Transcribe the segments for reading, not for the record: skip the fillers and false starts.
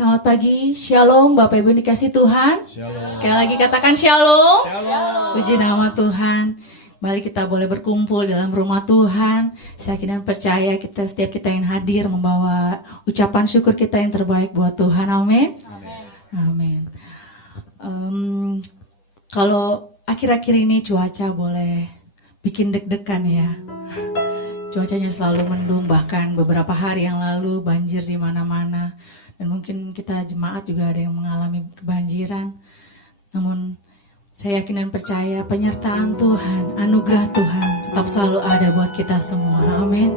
Selamat pagi, Shalom Bapak Ibu dikasih Tuhan. Shalom. Sekali lagi katakan Shalom. Shalom. Puji nama Tuhan. Kembali kita boleh berkumpul dalam rumah Tuhan. Saya yakin dan percaya setiap kita yang hadir membawa ucapan syukur kita yang terbaik buat Tuhan. Amin. Amin. Kalau akhir-akhir ini cuaca boleh bikin deg-degan ya. Cuacanya selalu mendung, bahkan beberapa hari yang lalu banjir di mana-mana. Dan mungkin kita jemaat juga ada yang mengalami kebanjiran. Namun saya yakin dan percaya penyertaan Tuhan, anugerah Tuhan tetap selalu ada buat kita semua. Amin.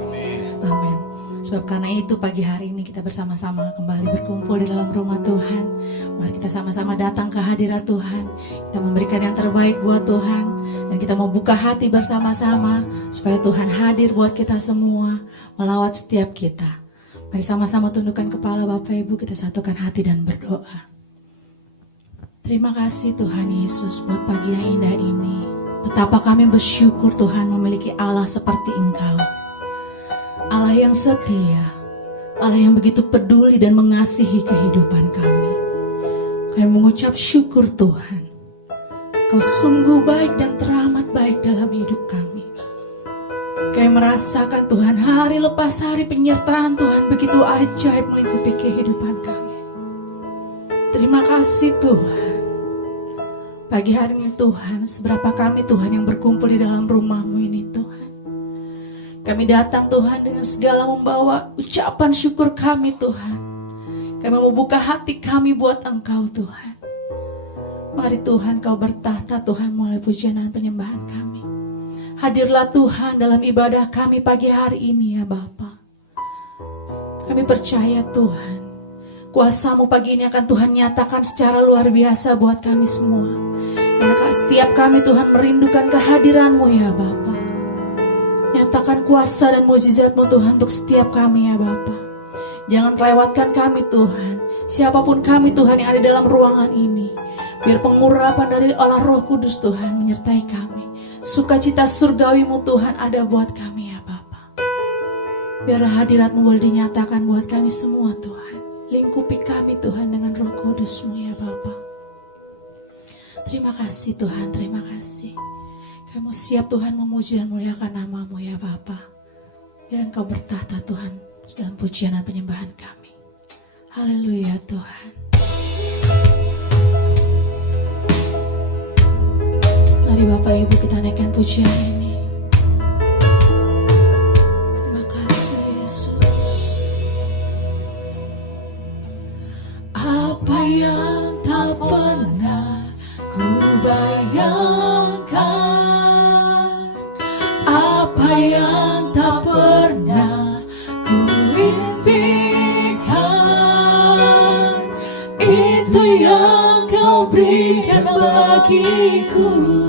Amin. Sebab karena itu pagi hari ini kita bersama-sama kembali berkumpul di dalam rumah Tuhan. Mari kita sama-sama datang ke hadirat Tuhan. Kita memberikan yang terbaik buat Tuhan. Dan kita mau buka hati bersama-sama supaya Tuhan hadir buat kita semua, melawat setiap kita. Mari sama-sama tundukkan kepala Bapak Ibu, kita satukan hati dan berdoa. Terima kasih Tuhan Yesus buat pagi yang indah ini. Betapa kami bersyukur Tuhan memiliki Allah seperti Engkau. Allah yang setia, Allah yang begitu peduli dan mengasihi kehidupan kami. Kami mengucap syukur Tuhan. Kau sungguh baik dan teramat baik dalam hidup kami. Kami merasakan Tuhan hari lepas hari penyertaan Tuhan begitu ajaib melingkupi kehidupan kami. Terima kasih Tuhan. Pagi hari ini Tuhan, seberapa kami Tuhan yang berkumpul di dalam rumah-Mu ini Tuhan. Kami datang Tuhan dengan segala membawa ucapan syukur kami Tuhan. Kami mau buka hati kami buat Engkau Tuhan. Mari Tuhan Kau bertahta Tuhan melalui pujian dan penyembahan kami. Hadirlah Tuhan dalam ibadah kami pagi hari ini ya Bapa. Kami percaya Tuhan, kuasa-Mu pagi ini akan Tuhan nyatakan secara luar biasa buat kami semua. Karena setiap kami Tuhan merindukan kehadiran-Mu ya Bapa. Nyatakan kuasa dan mukjizat-Mu Tuhan untuk setiap kami ya Bapa. Jangan lewatkan kami Tuhan. Siapapun kami Tuhan yang ada dalam ruangan ini. Biar pengurapan dari Allah Roh Kudus Tuhan menyertai kami. Sukacita surgawi-Mu Tuhan ada buat kami ya Bapa. Biarlah hadirat-Mu boleh dinyatakan buat kami semua Tuhan. Lingkupi kami Tuhan dengan Roh Kudus-Mu ya Bapa. Terima kasih Tuhan, terima kasih. Kami mau siap Tuhan memuji dan muliakan nama-Mu ya Bapa. Biar Engkau bertahta Tuhan dalam pujian dan penyembahan kami. Haleluya Tuhan. Mari Bapak Ibu kita naikkan pujian ini. Terima kasih Yesus. Apa yang tak pernah ku bayangkan, apa yang tak pernah ku impikan, itu yang Kau berikan bagiku.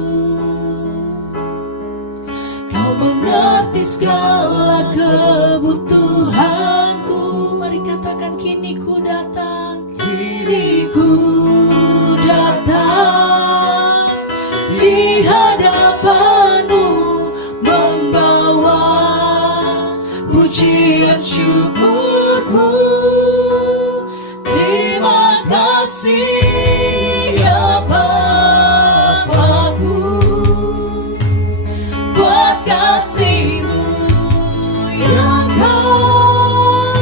Mengerti segala kebutuhanku. Mari katakan kini ku datang. Kini ku datang di hadapan-Mu, membawa pujian syukurku. Terima kasih ya Bapa-Ku buat kasih-Mu yang Kau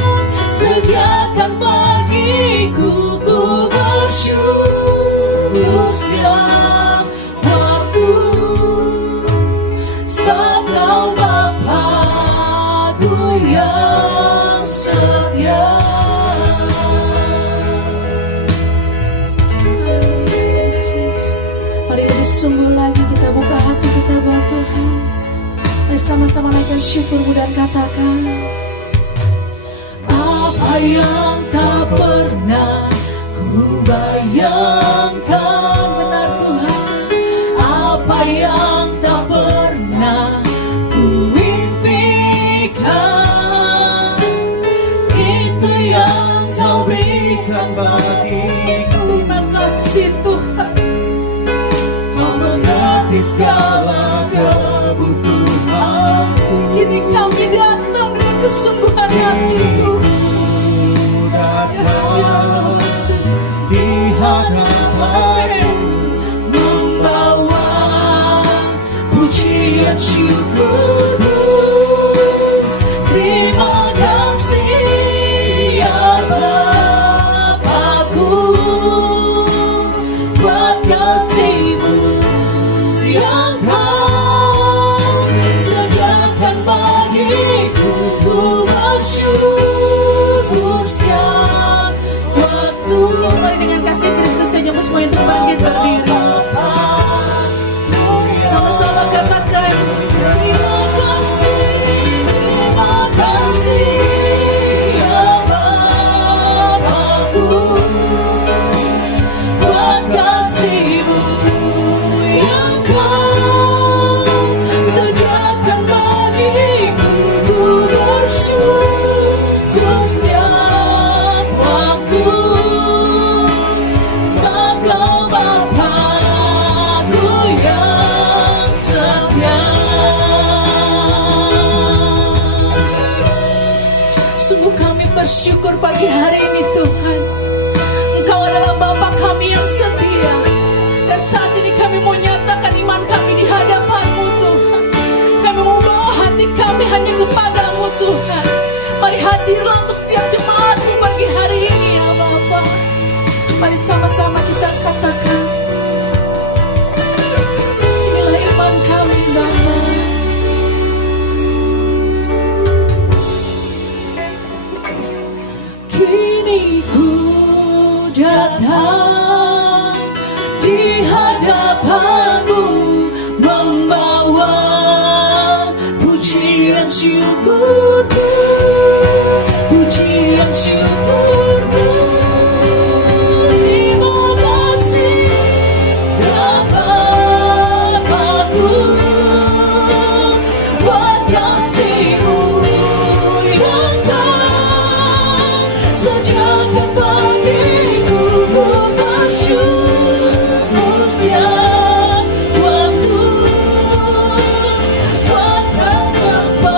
sediakan bagiku. Ku bersyukur setiap waktu, sebab Kau Bapa-Ku yang setia. Yesus, mari lebih sungguh lagi kita buka hati kita buat Tuhan. Mari sama-sama naikkan syukur-Mu dan katakan, apa yang tak pernah ku bayangkan. Benar Tuhan, apa yang tak pernah ku impikan, itu yang Kau berikan bagiku. Terima kasih Tuhan, Kau mengerti segala kebutuhanku. Kini kami datang dengan kesungguhan hati Tuhan. Yes, ya Allah. pujian syukurmu. Terima kasih ya Bapa-Ku, buat kasih-Mu yang Kau sediakan bagiku. Ku bersyukur setiap waktu. Mari dengan kasih Kristus saja semua yang terbangkit berdiri. Sama-sama katakan terima kasih ya Bapa-Ku, buat kasih-Mu yang Kau sediakan bagiku. Ku bersyukur setiap waktu, sebab Kau Bapa-Ku yang setia. Sungguh kami bersyukur pagi hari ini Tuhan, Engkau adalah Bapa kami yang setia. Dan saat ini kami mau nyatakan iman kami di hadapan-Mu Tuhan. Kami mau bawa hati kami hanya kepada-Mu Tuhan. Mari hadirlah untuk setiap jemaat-Mu pagi hari ini ya Bapa. Mari sama-sama kita katakan, inilah iman kami Bapa. Kini ku datang di hadapan-Mu, membawa pujian syukurku, pujian syukurku. Terima kasih ya Bapa-Ku, buat kasih-Mu yang Kau sediakan bagiku. Ku bersyukur setiap waktu, buat Bapa-Ku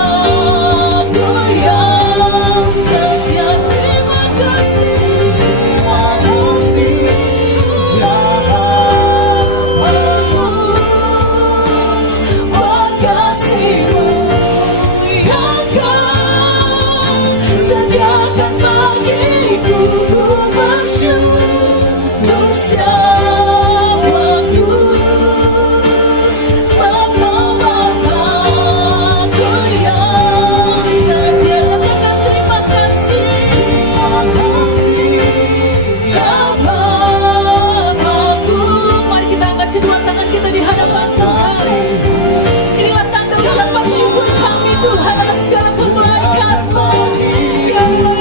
yang setia. Terima kasih ya Bapa-Ku, buat kasih-Mu yang Kau sediakan bagiku. Ku bersyukur setiap waktu, Bapa-Bapa-Ku yang setia. Katakan terima kasih ya Bapa-Ku. Mari kita angkat kedua tangan kita di hadapan Tuhan. Inilah tanda ucapan syukur kami Tuhan atas segala kebaikan-Mu. Ya Allah,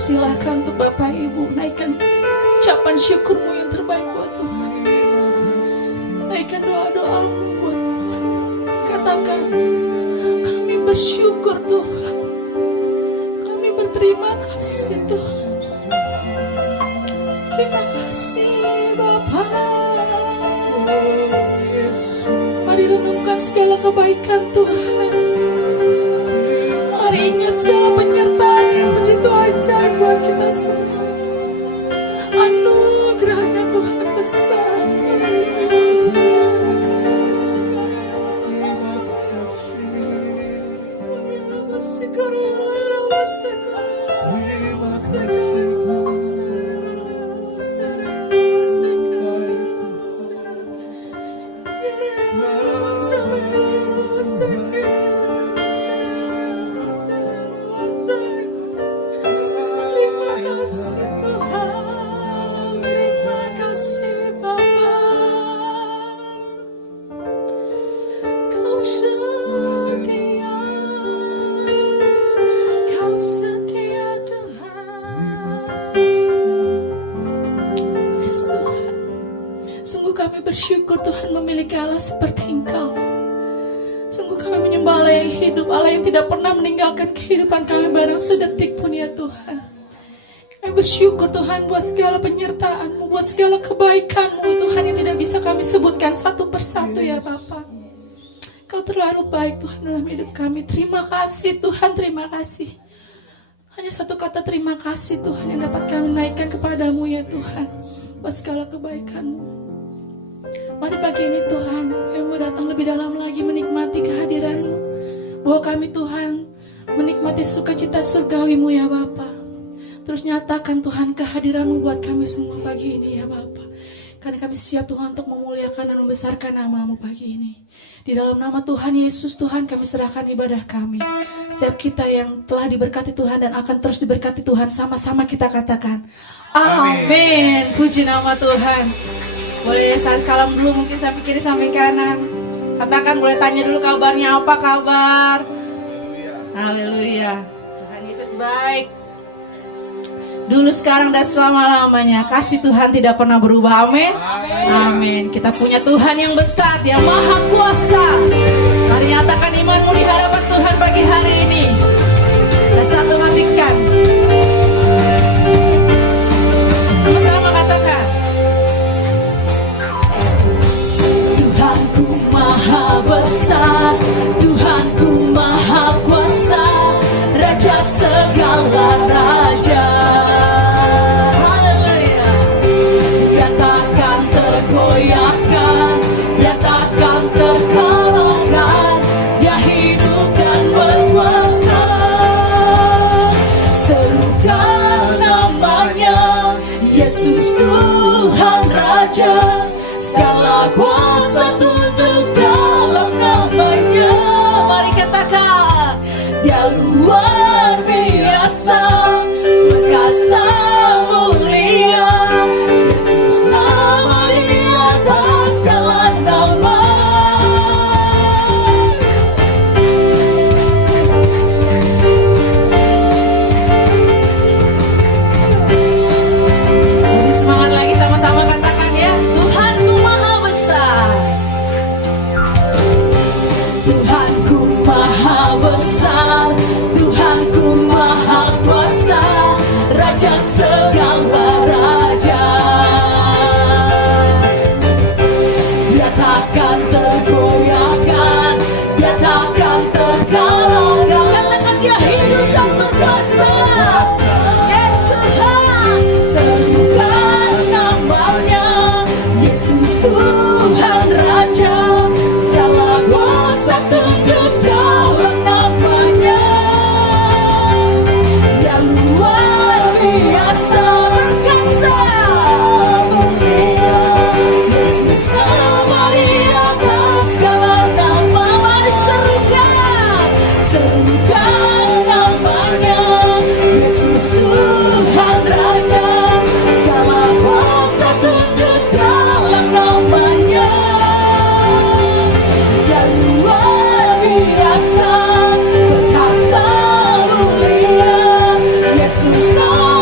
persilahkan untuk Bapak Ibu naikkan ucapan syukurmu yang terbaik buat Tuhan. Naikkan doa-doamu buat Tuhan. Katakan, kami bersyukur Tuhan. Kami berterima kasih Tuhan. Terima kasih Bapa. Mari renungkan segala kebaikan Tuhan. Mari ingat segala penyertaan yang begitu ajaib buat kita semua. Anugerahnya Tuhan besar. Bersyukur Tuhan memiliki Allah seperti Engkau. Sungguh kami menyembah Allah yang hidup, Allah yang tidak pernah meninggalkan kehidupan kami barang sedetik pun ya Tuhan. Kami bersyukur Tuhan buat segala penyertaan-Mu, buat segala kebaikan-Mu Tuhan yang tidak bisa kami sebutkan satu persatu ya Bapa. Kau terlalu baik Tuhan dalam hidup kami. Terima kasih Tuhan, terima kasih. Hanya satu kata terima kasih Tuhan yang dapat kami naikkan kepadamu ya Tuhan, buat segala kebaikan-Mu. Mari pagi ini Tuhan, kami mau datang lebih dalam lagi menikmati kehadiran-Mu. Bahwa kami Tuhan menikmati sukacita surgawi-Mu ya Bapa. Terus nyatakan Tuhan kehadiran-Mu buat kami semua pagi ini ya Bapa. Karena kami siap Tuhan untuk memuliakan dan membesarkan nama-Mu pagi ini. Di dalam nama Tuhan Yesus Tuhan kami serahkan ibadah kami. Setiap kita yang telah diberkati Tuhan dan akan terus diberkati Tuhan, sama-sama kita katakan Amin. Puji nama Tuhan. Boleh salam dulu mungkin sampai kiri sampai kanan. Katakan, boleh tanya dulu kabarnya, apa kabar? Haleluya. Tuhan Yesus baik. Dulu, sekarang, dan selama-lamanya. Kasih Tuhan tidak pernah berubah. Amin. Amin. Kita punya Tuhan yang besar, yang maha kuasa. Mari nyatakan imanmu di hadapan Tuhan pagi hari ini. Dan satu hatikan. Sama-sama katakan. Tuhanku maha besar, Tuhanku maha kuasa, Raja segala raja. Haleluya. Dia takkan tergoyahkan, dia takkan terkalahkan, dia hidup dan berkuasa. Serukan namanya, Yesus Tuhan Raja. Segala kuasa tunduk dalam namanya. Mari katakan, dia luar biasa, perkasa mulia. Yesus nama di atas segala nama. Lebih semangat lagi, sama-sama katakan ya. Tuhanku maha besar, Tuhanku maha besar, Tuhanku maha kuasa, Raja segala raja. Dia takkan tergoyahkan, dia takkan terkalahkan. Katakan, dia hidup dan berkuasa. Yes Tuhan. Serukan namanya, Yesus Tuhan Raja. Segala kuasa tunduk dalam namanya. Dia luar biasa, perkasa mulia. Yesus nama di atas segala nama. Mari serukan, serukan namanya, Yesus Tuhan Raja. Segala kuasa tunduk dalam namanya. Dia luar biasa, perkasa mulia. Yesus nama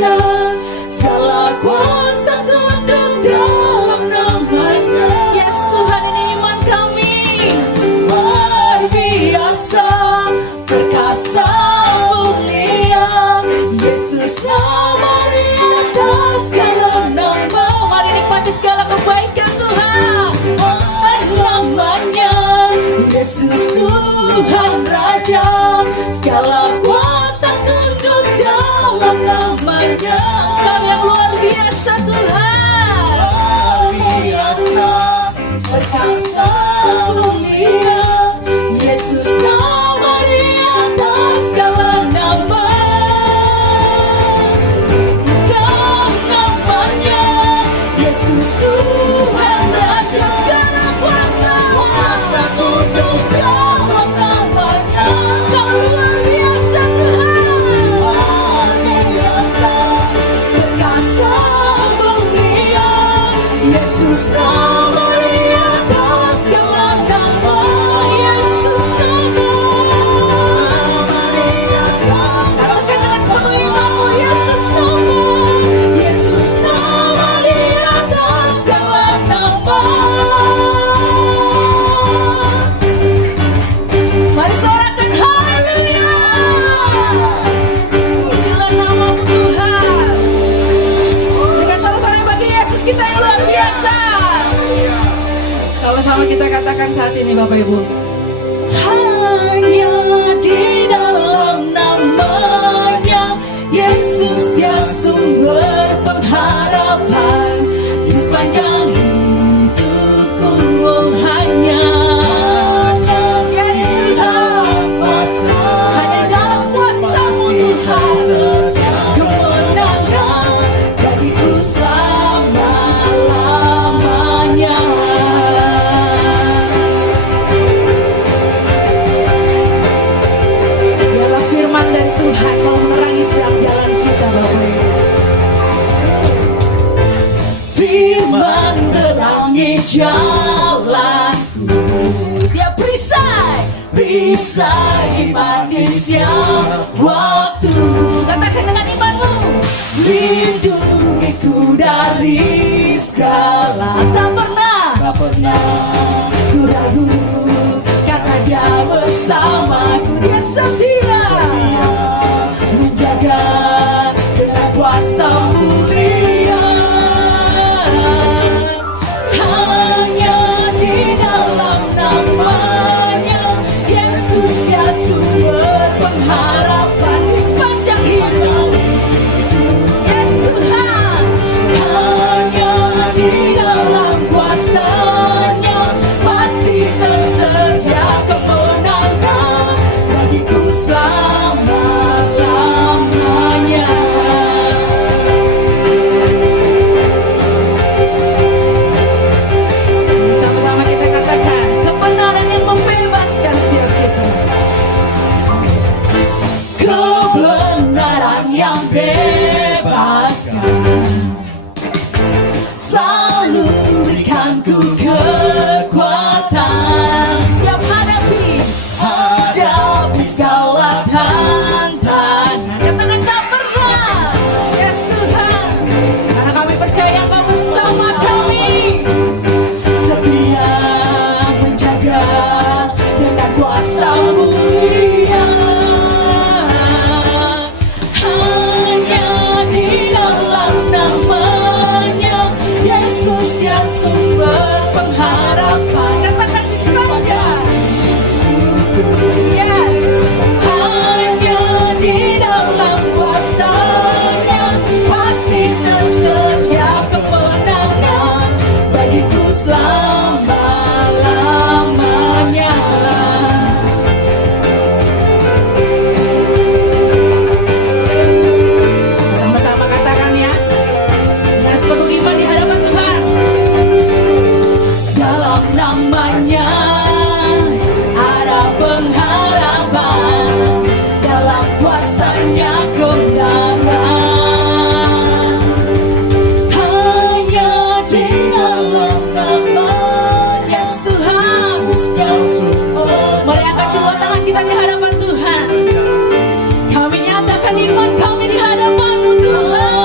Raja, segala kuasa tunduk dalam namanya. Yes Tuhan, ini iman kami. Luar biasa, perkasa, mulia, Yesus nama di atas segala nama. Mari nikmati segala kebaikan Tuhan. Namanya Yesus Tuhan Raja, segala kuasa tunduk dalam namanya. Kau yang luar biasa Tuhan, luar biasa, perkasa, mulia, Yesus nama di atas segala nama. Bukan namanya Yesus Tuhan Raja, segala kuasa tunduk dalam namanya. Kau luar biasa Tuhan, luar biasa, perkasa, mulia, Yesus nama di atas segala nama. Yesus nama di atas. Katakan dengan sepenuh imanmu, Yesus nama. Yesus nama di atas segala nama. Mari sorakan haleluya. Pujilah namamu Tuhan. Dengan suara-suara bagi Yesus kita yang luar biasa. Sama-sama kita katakan saat ini Bapak Ibu. Hanya di dalam namanya Yesus dia sumber pengharapan di sepanjang hidupku. Hanya Yesus Tuhan, hanya dalam kuasa-Mu Tuhan, kemenangan bagiku selama-lamanya. Biarlah firman dari Tuhan selalu menerangi setiap jalan kita Bapak Ibu. Firman terangi jalanku, dia perisai iman di setiap waktu. Katakan dengan imanmu, lindungiku dari segala. Tak pernah ku ragu, karena dia bersamaku. Dia setia menjaga dengan kuasa mulia. Hanya di dalam namanya Yesus dia sumber pengharapan di sepanjang hidup. Yes Tuhan, hanya di dalam kuasa-Nya pasti tersedia kemenangan bagiku selama-lamanya. Sama-sama kita katakan kebenaran yang membebaskan setiap kita. Kebenaran yang bebaskan selalu berikanku kekuatan siap hadapi segala tantangan. Katakan tak pernah. Yes Tuhan, karena kami percaya Engkau bersama kami, setia menjaga dengan kuasa mulia. Hanya di dalam namanya Yesus dia sumber pengharapan. Katakan di sepanjang. Yes, hanya di dalam kuasa-Nya pasti tersedia kemenangan bagiku selama-lamanya. Sama-sama katakan ya, dengan sepenuh iman di hadapan Tuhan. Dalam namanya ada pengharapan, dalam kuasa-Nya kemenangan. Hanya di dalam namanya Yes Tuhan. Mari angkat kedua tangan kita di hadapan Tuhan. Kami nyatakan iman kami di hadapan-Mu Tuhan.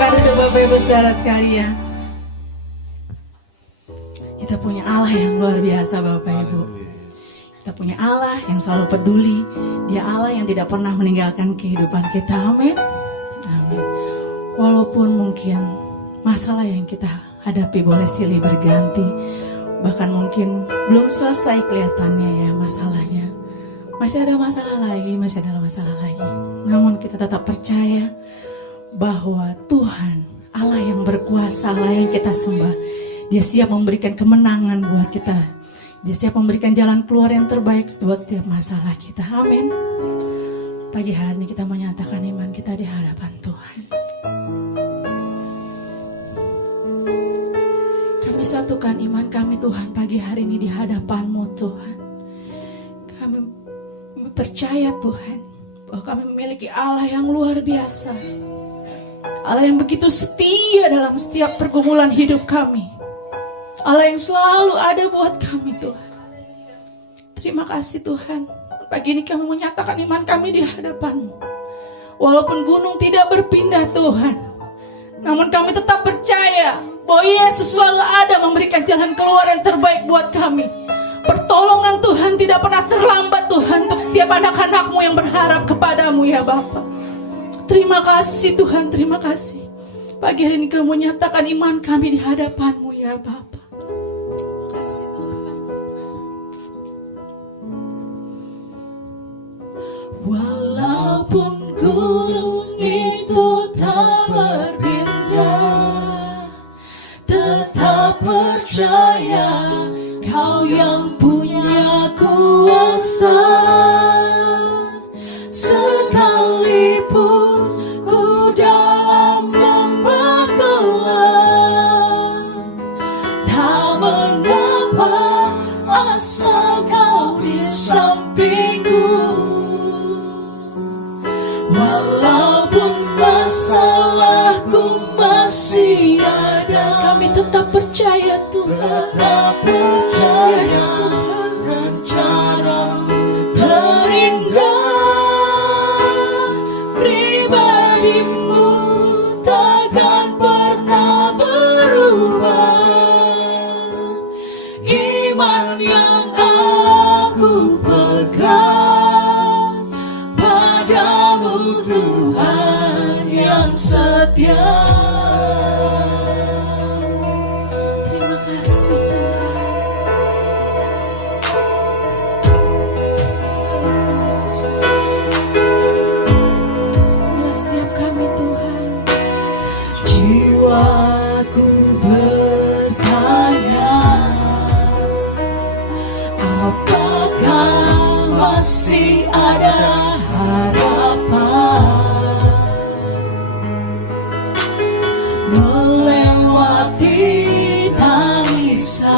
Silakan duduk Bapak Ibu Saudara sekalian. Kita punya Allah yang luar biasa Bapak Ibu. Kita punya Allah yang selalu peduli. Dia Allah yang tidak pernah meninggalkan kehidupan kita. Amin. Amin. Walaupun mungkin masalah yang kita hadapi boleh silih berganti, bahkan mungkin belum selesai kelihatannya ya masalahnya. Masih ada masalah lagi, masih ada masalah lagi. Namun kita tetap percaya bahwa Tuhan, Allah yang berkuasa, Allah yang kita sembah, Dia siap memberikan kemenangan buat kita. Dia siap memberikan jalan keluar yang terbaik buat setiap masalah kita. Amin. Pagi hari ini kita menyatakan iman kita di hadapan Tuhan. Kami satukan iman kami Tuhan pagi hari ini di hadapan-Mu Tuhan. Kami percaya Tuhan bahwa kami memiliki Allah yang luar biasa. Allah yang begitu setia dalam setiap pergumulan hidup kami. Allah yang selalu ada buat kami Tuhan. Terima kasih Tuhan. Pagi ini kami menyatakan iman kami di hadapan-Mu. Walaupun gunung tidak berpindah Tuhan, namun kami tetap percaya bahwa Yesus selalu ada memberikan jalan keluar yang terbaik buat kami. Pertolongan Tuhan tidak pernah terlambat Tuhan untuk setiap anak-anak-Mu yang berharap kepadamu ya Bapa. Terima kasih Tuhan, terima kasih. Pagi hari ini kami menyatakan iman kami di hadapan-Mu ya Bapa. Terima kasih Tuhan. Walaupun gunung itu tak berpindah, tetap percaya Kau yang punya kuasa. Sekalipun ku dalam lembah gelap, tak mengapa asal Kau di sampingku. Walaupun masalahku masih ada, kami tetap percaya Tuhan. Tetap percaya yes, Tuhan. Rencana-Mu terindah, pribadi-Mu takkan pernah berubah. Iman yang aku pegang padamu Tuhan yang setia. Terima kasih Tuhan. Yesus, inilah setiap kami Tuhan. Jiwaku bertanya, apakah masih ada harapan melewati tangisan,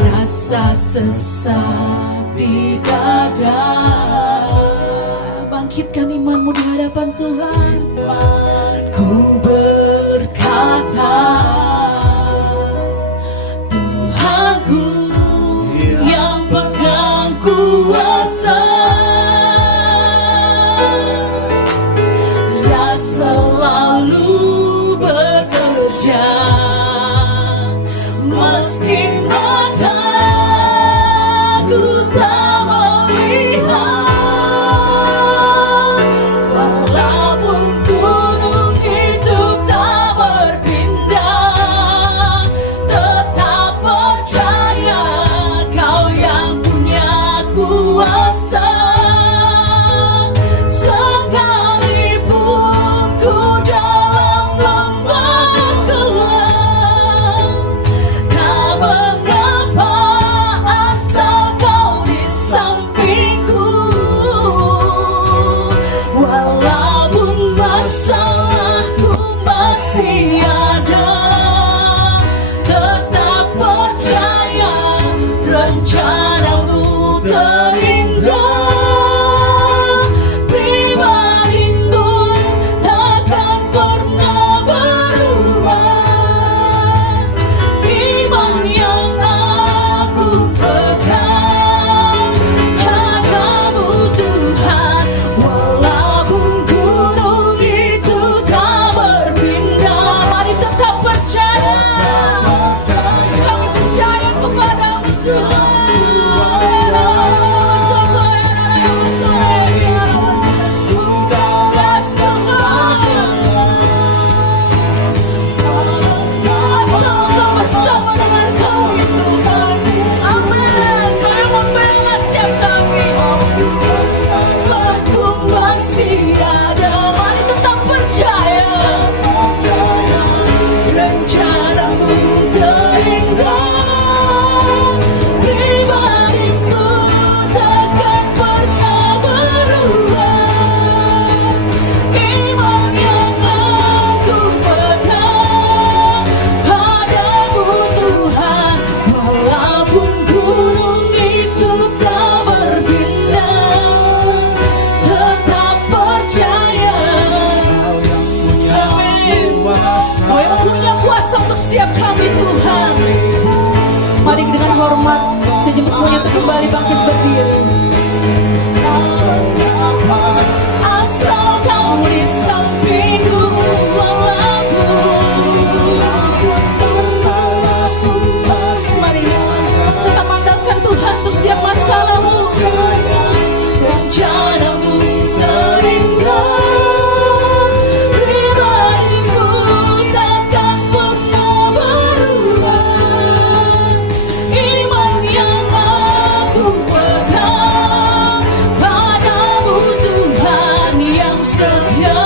rasa sesak di dada. Bangkitkan imanmu di hadapan Tuhan. Ku berkata, Tuhanku yang pegang kuasa, Dia selalu bekerja meski mataku tak melihat. Walaupun firman. Saya jemput semuanya untuk kembali bangkit berdiri. Asal kau di sampingku, mari tetap andalkan Tuhan untuk setiap masalahmu. Rencanamu terindah, pribadimu takkan pernah berubah. Iman yang aku pegang padamu, Tuhan yang setia.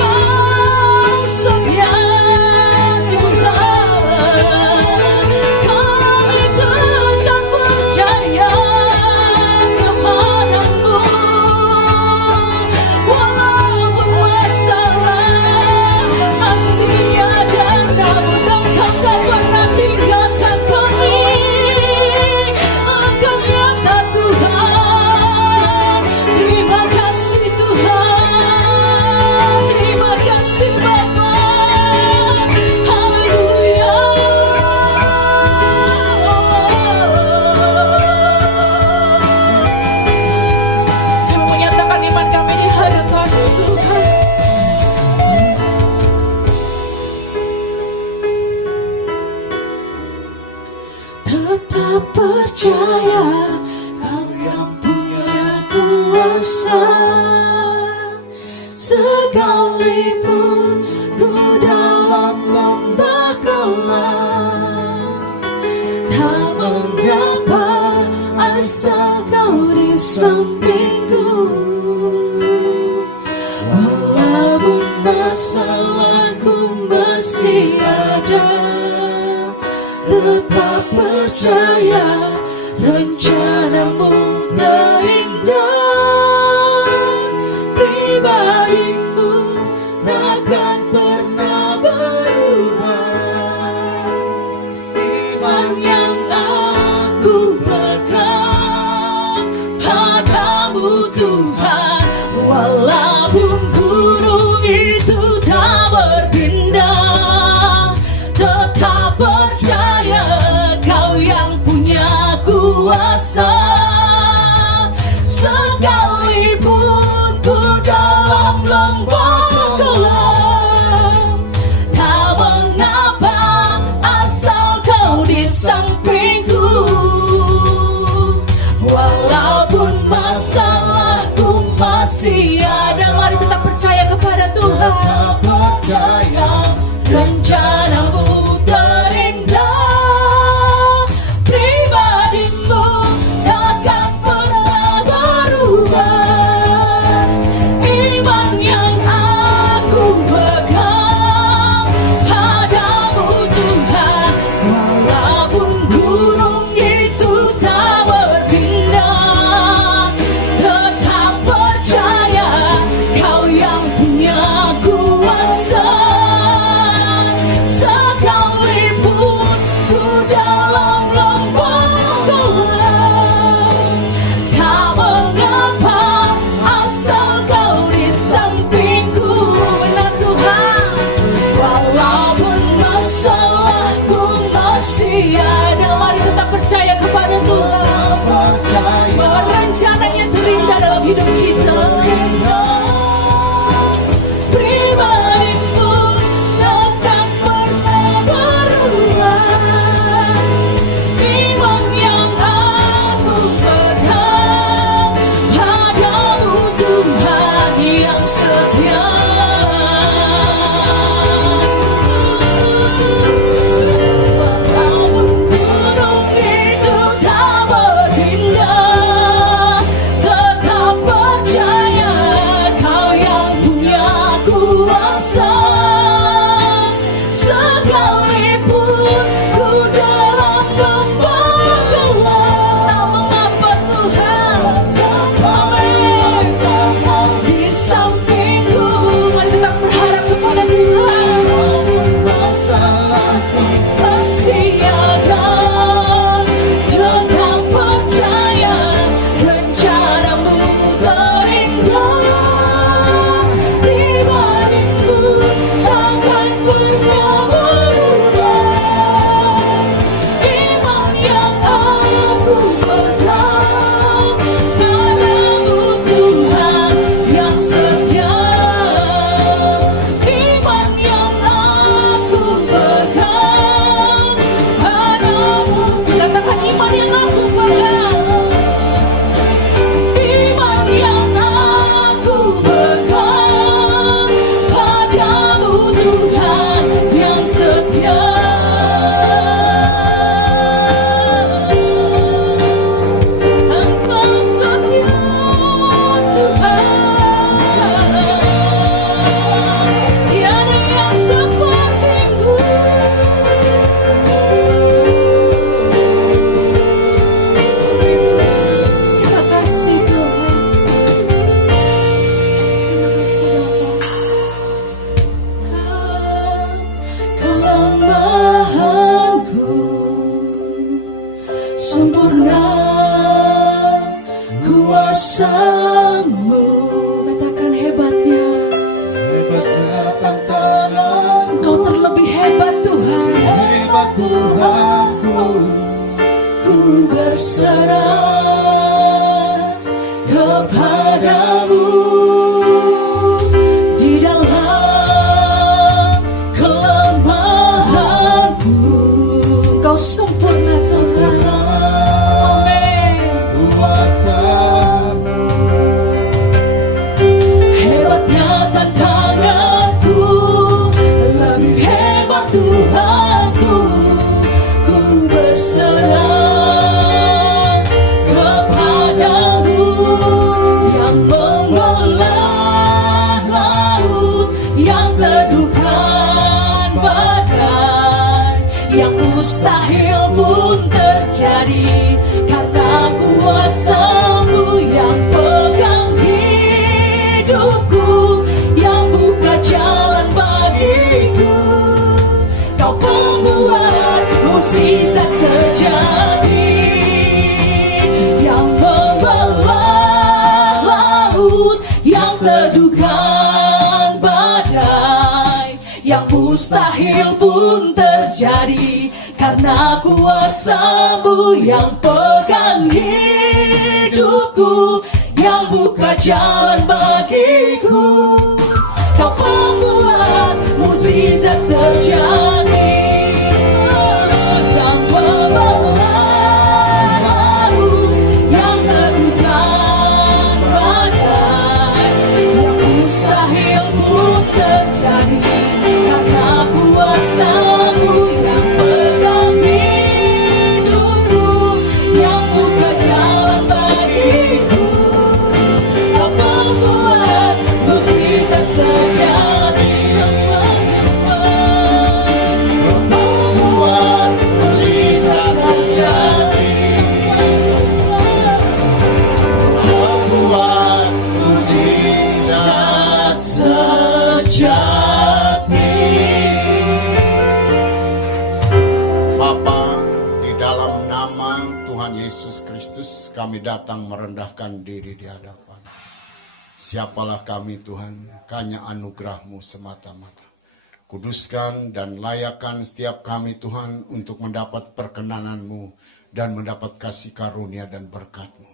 Kau setia Tuhan, kami tetap percaya kepadamu. Walaupun masalah masih ada, namun Engkau tak pernah tinggalkan kami. Engkau nyata Tuhan. Terima kasih Tuhan, terima kasih Bapa. Haleluya. Kami menyatakan iman kami di hadapan-Mu Tuhan. Tetap percaya Kau yang punya kuasa, sekalipun ku dalam lembah gelap. Tak mengapa asal Kau di sampingku. Walaupun masalahku masih ada, tetap percaya rencanamu terindah. Pribadimu takkan pernah berubah. Iman yang aku pegang padamu Tuhan. Walaupun gunung itu tak berpindah, tetap percaya Kau yang punya kuasa. Sekalipun ku dalam lembah gelap, tak mengapa asal Kau di sampingku. Walaupun masalahku masih ada, mari tetap percaya kepada Tuhan. Rencanamu terindah, pribadimu takkan kuasamu. Katakan hebatnya tantangan, Engkau terlebih hebat Tuhan. hebat Tuhanku. Ku berserah kepadamu di dalam kelemahanku. Kau sempurna Tuhan. Amin. Kuasamu, Hebatnya tantanganku, lebih hebat Tuhanku. Ku berserah kepadamu yang membelah laut, yang teduhkan badai, yang mustahil pun terjadi karena kuasamu yang pegang hidupku, yang buka jalan bagiku. Kau pembuat mukjizat sejati, yang membelah laut, yang teduhkan badai, yang mustahil pun terjadi karena kuasamu yang pegang hidupku, yang buka jalan bagiku. Kau pembuat mukjizat sejati, yang membelah laut, yang teduhkan badai, yang mustahil pun terjadi karena kuasamu yang pegang hidupku, yang buka jalan bagiku. Kau membuat mukjizat sejati, membuat mukjizat terjadi, membuat mukjizat sejati. Bapa, di dalam nama Tuhan Yesus Kristus, kami datang merendahkan diri di hadapan. Siapalah kami Tuhan, hanya anugerah-Mu semata-mata. Kuduskan dan layakkan setiap kami Tuhan untuk mendapat perkenanan-Mu dan mendapat kasih karunia dan berkat-Mu.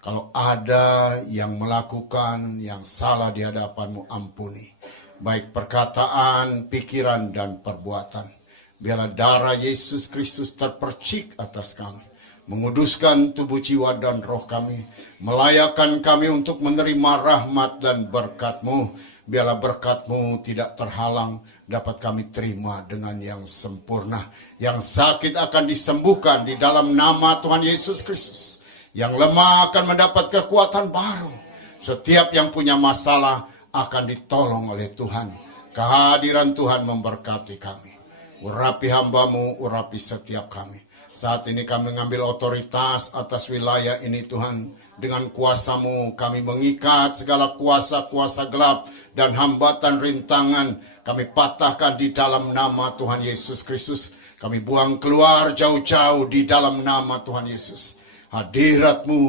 Kalau ada yang melakukan yang salah di hadapan-Mu, ampuni. Baik perkataan, pikiran, dan perbuatan. Biarlah darah Yesus Kristus terpercik atas kami. Menguduskan tubuh, jiwa, dan roh kami. Melayakkan kami untuk menerima rahmat dan berkat-Mu. Biarlah berkat-Mu tidak terhalang, dapat kami terima dengan yang sempurna. Yang sakit akan disembuhkan di dalam nama Tuhan Yesus Kristus. Yang lemah akan mendapat kekuatan baru. Setiap yang punya masalah akan ditolong oleh Tuhan. Kehadiran Tuhan memberkati kami. Urapi hamba-Mu, urapi setiap kami. Saat ini kami mengambil otoritas atas wilayah ini Tuhan. Dengan kuasa-Mu kami mengikat segala kuasa-kuasa gelap dan hambatan rintangan. Kami patahkan di dalam nama Tuhan Yesus Kristus. Kami buang keluar jauh-jauh di dalam nama Tuhan Yesus. Hadirat-Mu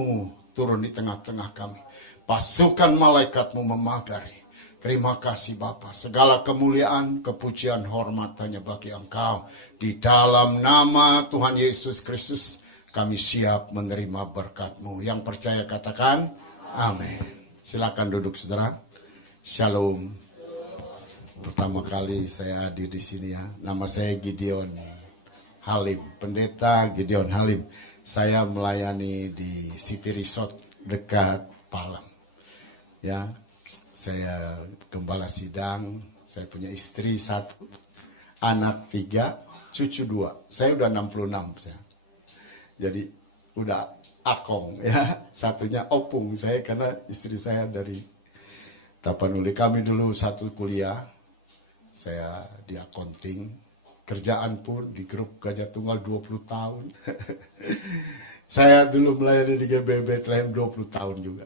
turun di tengah-tengah kami. Pasukan malaikat-Mu memagari. Terima kasih Bapa, segala kemuliaan, kepujian, hormat hanya bagi Engkau. Di dalam nama Tuhan Yesus Kristus, kami siap menerima berkat-Mu. Yang percaya katakan, amin. Silakan duduk saudara. Shalom. Pertama kali saya hadir di sini ya. Nama saya Gideon Halim, Pendeta Gideon Halim. Saya melayani di City Resort dekat Palem. Ya. Saya gembala sidang, saya punya istri 1, anak 3, cucu 2. Saya udah 66 saya. Jadi udah akong ya. Satunya opung saya karena istri saya dari Tapanuli. Kami dulu satu kuliah. Saya di accounting. Kerjaan pun di grup Gajah Tunggal 20 tahun. Saya dulu melayani di GBI Bethlehem 20 tahun juga.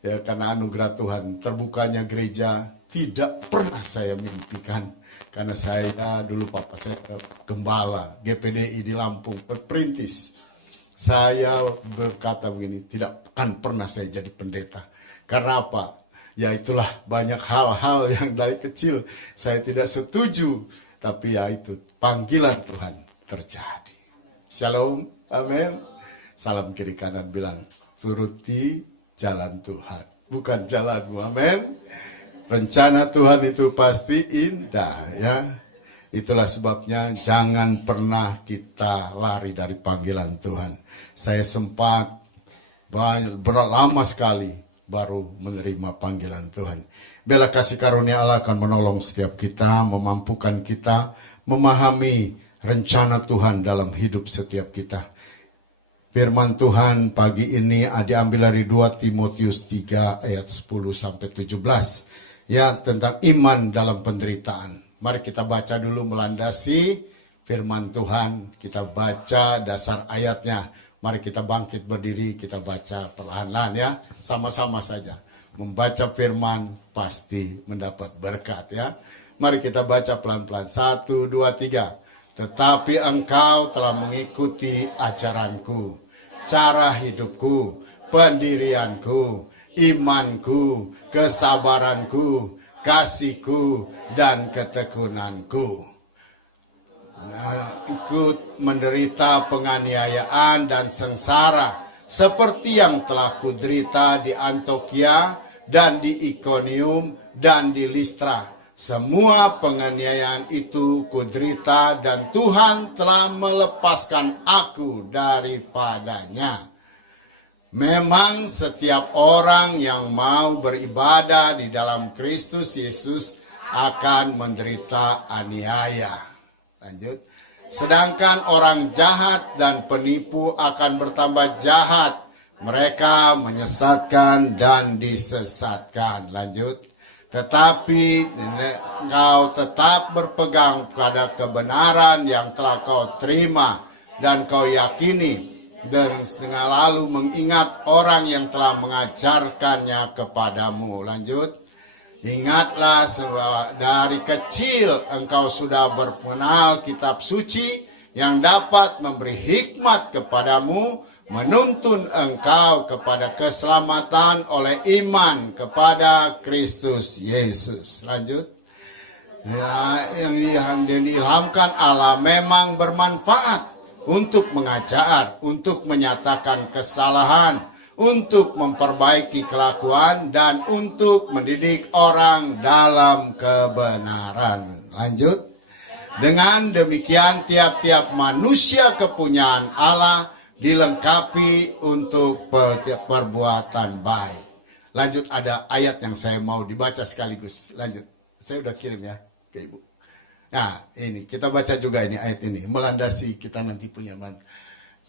Ya, karena anugerah Tuhan, terbukanya gereja tidak pernah saya mimpikan. Karena saya dulu papa saya gembala GPDI di Lampung, perintis. Saya berkata begini, tidak akan pernah saya jadi pendeta. Karena apa? Ya itulah banyak hal-hal yang dari kecil saya tidak setuju. Tapi ya itu panggilan Tuhan terjadi. Shalom, amin. Salam kiri kanan bilang, turuti jalan Tuhan, bukan jalanmu, amin. Rencana Tuhan itu pasti indah ya. Itulah sebabnya jangan pernah kita lari dari panggilan Tuhan. Saya sempat berlama sekali baru menerima panggilan Tuhan. Biarlah kasih karunia Allah akan menolong setiap kita, memampukan kita memahami rencana Tuhan dalam hidup setiap kita. Firman Tuhan pagi ini diambil dari 2 Timotius 3 ayat 10 sampai 17. Ya, tentang iman dalam penderitaan. Mari kita baca dulu melandasi firman Tuhan. Kita baca dasar ayatnya. Mari kita bangkit berdiri, kita baca perlahan-lahan ya. Sama-sama saja. Membaca firman pasti mendapat berkat ya. Mari kita baca pelan-pelan. 1, 2, 3. Tetapi engkau telah mengikuti ajaranku, cara hidupku, pendirianku, imanku, kesabaranku, kasihku, dan ketekunanku. Ikut menderita penganiayaan dan sengsara seperti yang telah kuderita di Antiokhia dan di Ikonium dan di Listra. Semua penganiayaan itu kuderita dan Tuhan telah melepaskan aku daripadanya. Memang setiap orang yang mau beribadah di dalam Kristus Yesus akan menderita aniaya. Lanjut. Sedangkan orang jahat dan penipu akan bertambah jahat. Mereka menyesatkan dan disesatkan. Lanjut. Tetapi engkau tetap berpegang pada kebenaran yang telah kau terima dan kau yakini. Dan setengah lalu mengingat orang yang telah mengajarkannya kepadamu. Lanjut. Ingatlah dari kecil engkau sudah berkenal kitab suci yang dapat memberi hikmat kepadamu, menuntun engkau kepada keselamatan oleh iman kepada Kristus Yesus. Lanjut. Ya, yang diilhamkan Allah memang bermanfaat untuk mengajar, untuk menyatakan kesalahan, untuk memperbaiki kelakuan, dan untuk mendidik orang dalam kebenaran. Lanjut. Dengan demikian tiap-tiap manusia kepunyaan Allah dilengkapi untuk perbuatan baik. Lanjut, ada ayat yang saya mau dibaca sekaligus. Lanjut. Saya udah kirim ya ke Ibu. Nah, ini kita baca juga ini ayat ini, melandasi kita nanti punya manfaat.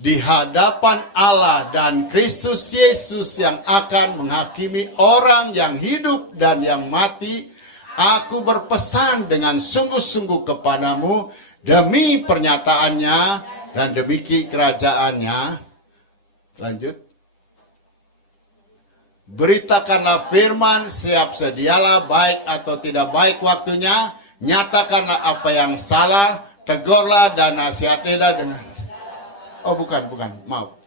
Di hadapan Allah dan Kristus Yesus yang akan menghakimi orang yang hidup dan yang mati, aku berpesan dengan sungguh-sungguh kepadamu demi pernyataannya dan demi kerajaannya. Lanjut. Beritakanlah firman, siap sedialah baik atau tidak baik waktunya. Nyatakanlah apa yang salah, tegurlah dan nasihatilah dengan... Oh bukan, maaf.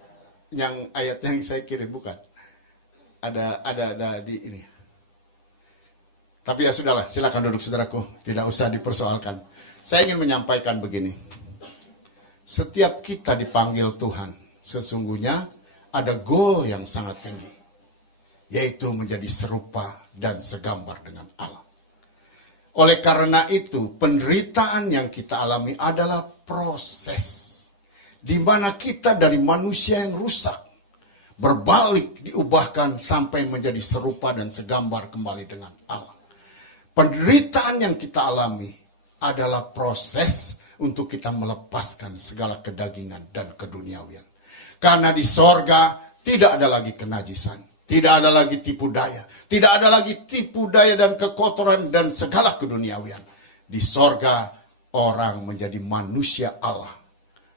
Yang ayat yang saya kirim bukan. Ada di ini. Tapi ya sudahlah, silakan duduk saudaraku. Tidak usah dipersoalkan. Saya ingin menyampaikan begini. Setiap kita dipanggil Tuhan, sesungguhnya ada goal yang sangat tinggi. Yaitu menjadi serupa dan segambar dengan Allah. Oleh karena itu, penderitaan yang kita alami adalah proses. Di mana kita dari manusia yang rusak, berbalik, diubahkan sampai menjadi serupa dan segambar kembali dengan Allah. Penderitaan yang kita alami adalah proses untuk kita melepaskan segala kedagingan dan keduniawian. Karena di sorga tidak ada lagi kenajisan. Tidak ada lagi tipu daya. Tidak ada lagi tipu daya dan kekotoran dan segala keduniawian. Di sorga orang menjadi manusia Allah.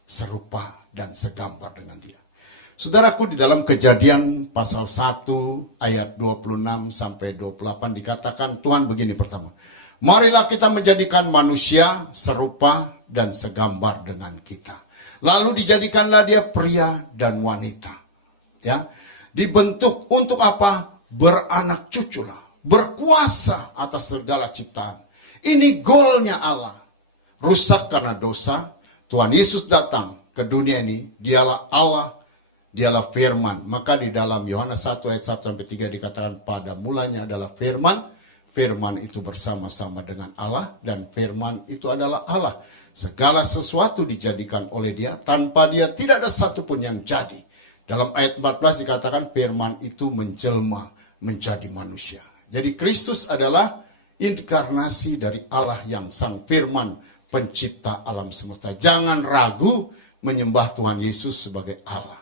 Serupa dan segambar dengan dia. Saudaraku, di dalam Kejadian pasal 1 ayat 26 sampai 28 dikatakan Tuhan begini pertama. Marilah kita menjadikan manusia serupa dan segambar dengan kita. Lalu dijadikanlah dia pria dan wanita. Ya, dibentuk untuk apa? Beranak cuculah, berkuasa atas segala ciptaan. Ini goalnya Allah. Rusak karena dosa, Tuhan Yesus datang ke dunia ini, dialah Allah, dialah firman. Maka di dalam Yohanes 1 ayat 1-3 dikatakan pada mulanya adalah firman. Firman itu bersama-sama dengan Allah dan firman itu adalah Allah. Segala sesuatu dijadikan oleh dia, tanpa dia tidak ada satupun yang jadi. Dalam ayat 14 dikatakan firman itu menjelma menjadi manusia. Jadi Kristus adalah inkarnasi dari Allah yang sang firman, pencipta alam semesta. Jangan ragu menyembah Tuhan Yesus sebagai Allah.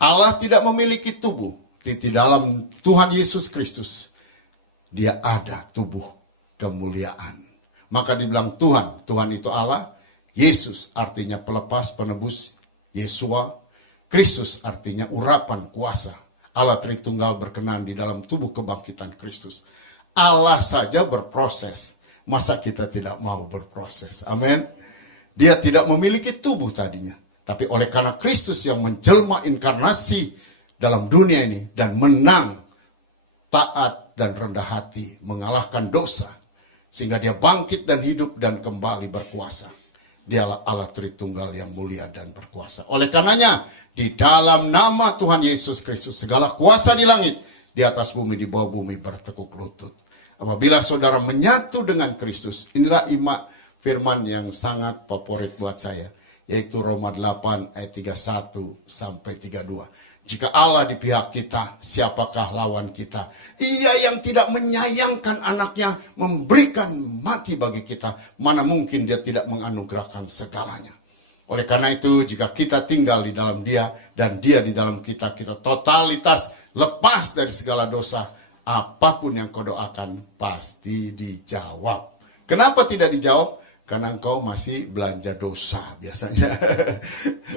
Allah tidak memiliki tubuh. Di dalam Tuhan Yesus Kristus, dia ada tubuh kemuliaan. Maka dibilang Tuhan, Tuhan itu Allah. Yesus artinya pelepas, penebus. Yesua, Kristus artinya urapan kuasa. Allah Tritunggal berkenan di dalam tubuh kebangkitan Kristus. Allah saja berproses. Masa kita tidak mau berproses? Amin. Dia tidak memiliki tubuh tadinya. Tapi oleh karena Kristus yang menjelma inkarnasi dalam dunia ini dan menang, taat dan rendah hati, mengalahkan dosa, sehingga dia bangkit dan hidup dan kembali berkuasa. Dialah Allah Tritunggal yang mulia dan berkuasa. Oleh karenanya, di dalam nama Tuhan Yesus Kristus, segala kuasa di langit, di atas bumi, di bawah bumi bertekuk lutut. Apabila saudara menyatu dengan Kristus, inilah firman yang sangat favorit buat saya, yaitu Roma 8 ayat 31-32. Jika Allah di pihak kita, siapakah lawan kita? Ia yang tidak menyayangkan anaknya, memberikan mati bagi kita. Mana mungkin dia tidak menganugerahkan segalanya. Oleh karena itu, jika kita tinggal di dalam dia, dan dia di dalam kita, kita totalitas lepas dari segala dosa. Apapun yang kau doakan, pasti dijawab. Kenapa tidak dijawab? Karena engkau masih belanja dosa biasanya.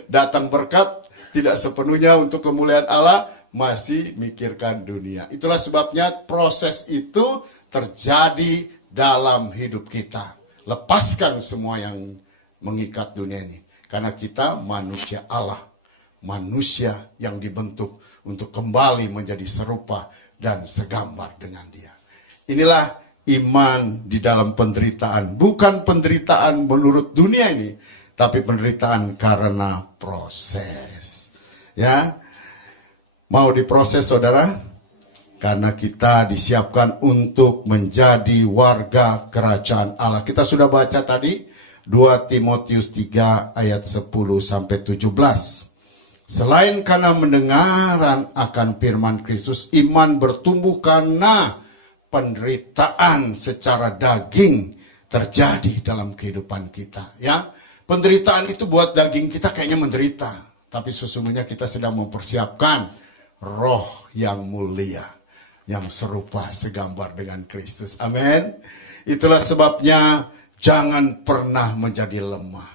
Datang berkat, tidak sepenuhnya untuk kemuliaan Allah, masih mikirkan dunia. Itulah sebabnya proses itu terjadi dalam hidup kita. Lepaskan semua yang mengikat dunia ini. Karena kita manusia Allah. Manusia yang dibentuk untuk kembali menjadi serupa dan segambar dengan dia. Inilah iman di dalam penderitaan. Bukan penderitaan menurut dunia ini, tapi penderitaan karena proses. Ya, mau diproses saudara? Karena kita disiapkan untuk menjadi warga kerajaan Allah. Kita sudah baca tadi 2 Timotius 3 ayat 10-17. Selain karena mendengaran akan firman Kristus, iman bertumbuh karena penderitaan secara daging terjadi dalam kehidupan kita. Ya, penderitaan itu buat daging kita kayaknya menderita. Tapi sesungguhnya kita sedang mempersiapkan roh yang mulia, yang serupa segambar dengan Kristus. Amin. Itulah sebabnya jangan pernah menjadi lemah.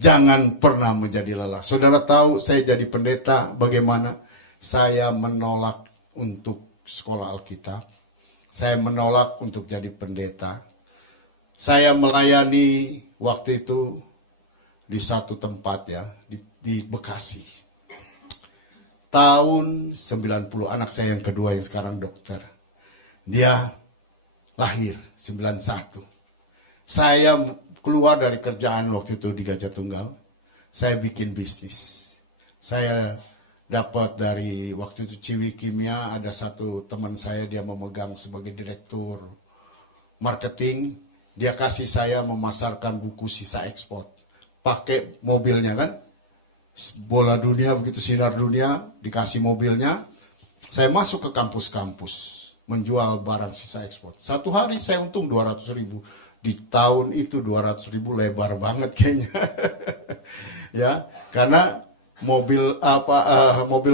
Jangan pernah menjadi lelah. Saudara tahu saya jadi pendeta bagaimana? Saya menolak untuk sekolah Alkitab. Saya menolak untuk jadi pendeta. Saya melayani waktu itu di satu tempat ya, di Bekasi. Tahun 90, anak saya yang kedua yang sekarang dokter. Dia lahir 91. Saya keluar dari kerjaan waktu itu di Gajah Tunggal. Saya bikin bisnis. Saya dapat dari waktu itu Ciwi Kimia, ada satu teman saya, dia memegang sebagai direktur marketing. Dia kasih saya memasarkan buku sisa ekspor. Pakai mobilnya kan. Bola dunia, begitu sinar dunia, dikasih mobilnya. Saya masuk ke kampus-kampus, menjual barang sisa ekspor. Satu hari saya untung 200.000. Di tahun itu 200.000 lebar banget kayaknya. Ya, karena mobil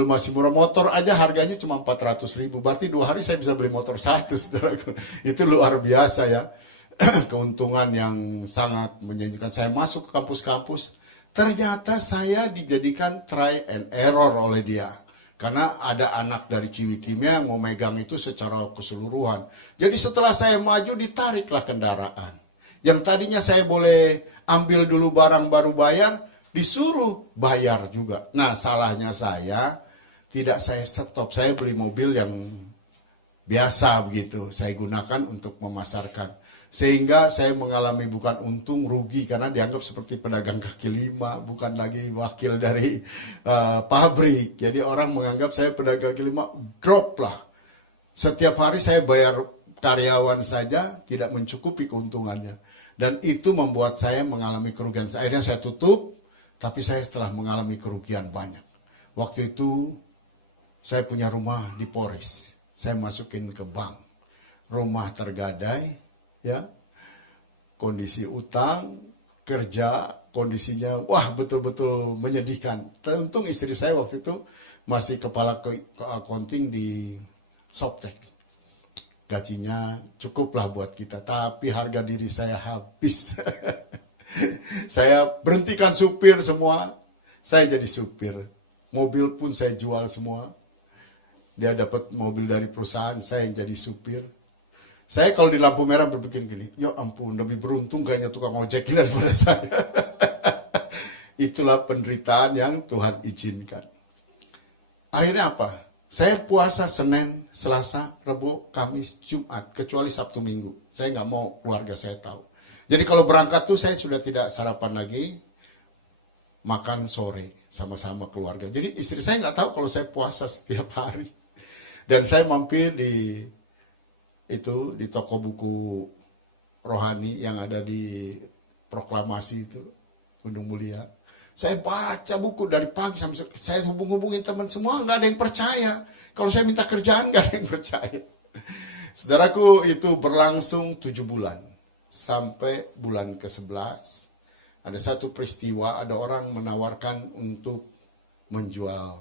masih murah, motor aja harganya cuma 400.000. Berarti 2 hari saya bisa beli motor satu, saudaraku. Itu luar biasa ya. Keuntungan yang sangat menjanjikan. Saya masuk ke kampus-kampus. Ternyata saya dijadikan try and error oleh dia. Karena ada anak dari Ciwi Kimia yang mau megang itu secara keseluruhan. Jadi setelah saya maju, ditariklah kendaraan. Yang tadinya saya boleh ambil dulu barang baru bayar, disuruh bayar juga. Nah, salahnya saya, tidak saya stop. Saya beli mobil yang biasa begitu. Saya gunakan untuk memasarkan. Sehingga saya mengalami bukan untung, rugi. Karena dianggap seperti pedagang kaki lima. Bukan lagi wakil dari pabrik. Jadi orang menganggap saya pedagang kaki lima, drop lah. Setiap hari saya bayar karyawan saja, tidak mencukupi keuntungannya. Dan itu membuat saya mengalami kerugian. Akhirnya saya tutup, tapi saya setelah mengalami kerugian banyak. Waktu itu saya punya rumah di Polres. Saya masukin ke bank. Rumah tergadai, ya. Kondisi utang, kerja, kondisinya wah betul-betul menyedihkan. Untung istri saya waktu itu masih kepala accounting di Softtek. Gajinya cukuplah buat kita, tapi harga diri saya habis. Saya berhentikan supir semua, saya jadi supir. Mobil pun saya jual semua. Dia dapat mobil dari perusahaan, saya yang jadi supir. Saya kalau di lampu merah berpikir gini, ya ampun, lebih beruntung kayaknya tukang ojek daripada saya. Itulah penderitaan yang Tuhan izinkan. Akhirnya apa? Saya puasa Senin, Selasa, Rabu, Kamis, Jumat, kecuali Sabtu Minggu. Saya nggak mau keluarga saya tahu. Jadi kalau berangkat tuh saya sudah tidak sarapan lagi, makan sore sama-sama keluarga. Jadi istri saya nggak tahu kalau saya puasa setiap hari. Dan saya mampir di toko buku rohani yang ada di Proklamasi itu, Gunung Mulia. Saya baca buku dari pagi sampai sore. Saya hubungin teman semua, nggak ada yang percaya. Kalau saya minta kerjaan, nggak ada yang percaya. Saudaraku, itu berlangsung 7 bulan. Sampai bulan ke-11, ada satu peristiwa, ada orang menawarkan untuk menjual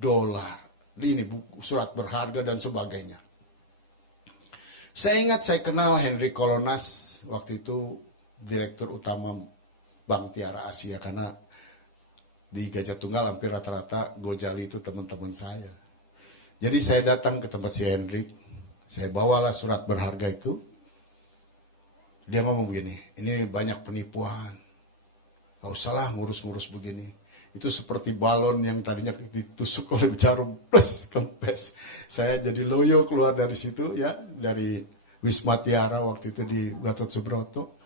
dolar. Ini buku, surat berharga dan sebagainya. Saya ingat saya kenal Henry Kolonas, waktu itu Direktur Utama Bank Tiara Asia, karena di Gajah Tunggal hampir rata-rata Gojali itu teman-teman saya. Jadi saya datang ke tempat si Hendrik, saya bawalah surat berharga itu. Dia ngomong begini, ini banyak penipuan, gak usahlah ngurus-ngurus begini. Itu seperti balon yang tadinya ditusuk oleh jarum, plus kempes. Saya jadi loyo keluar dari situ, ya, dari Wisma Tiara waktu itu di Gatot Subroto.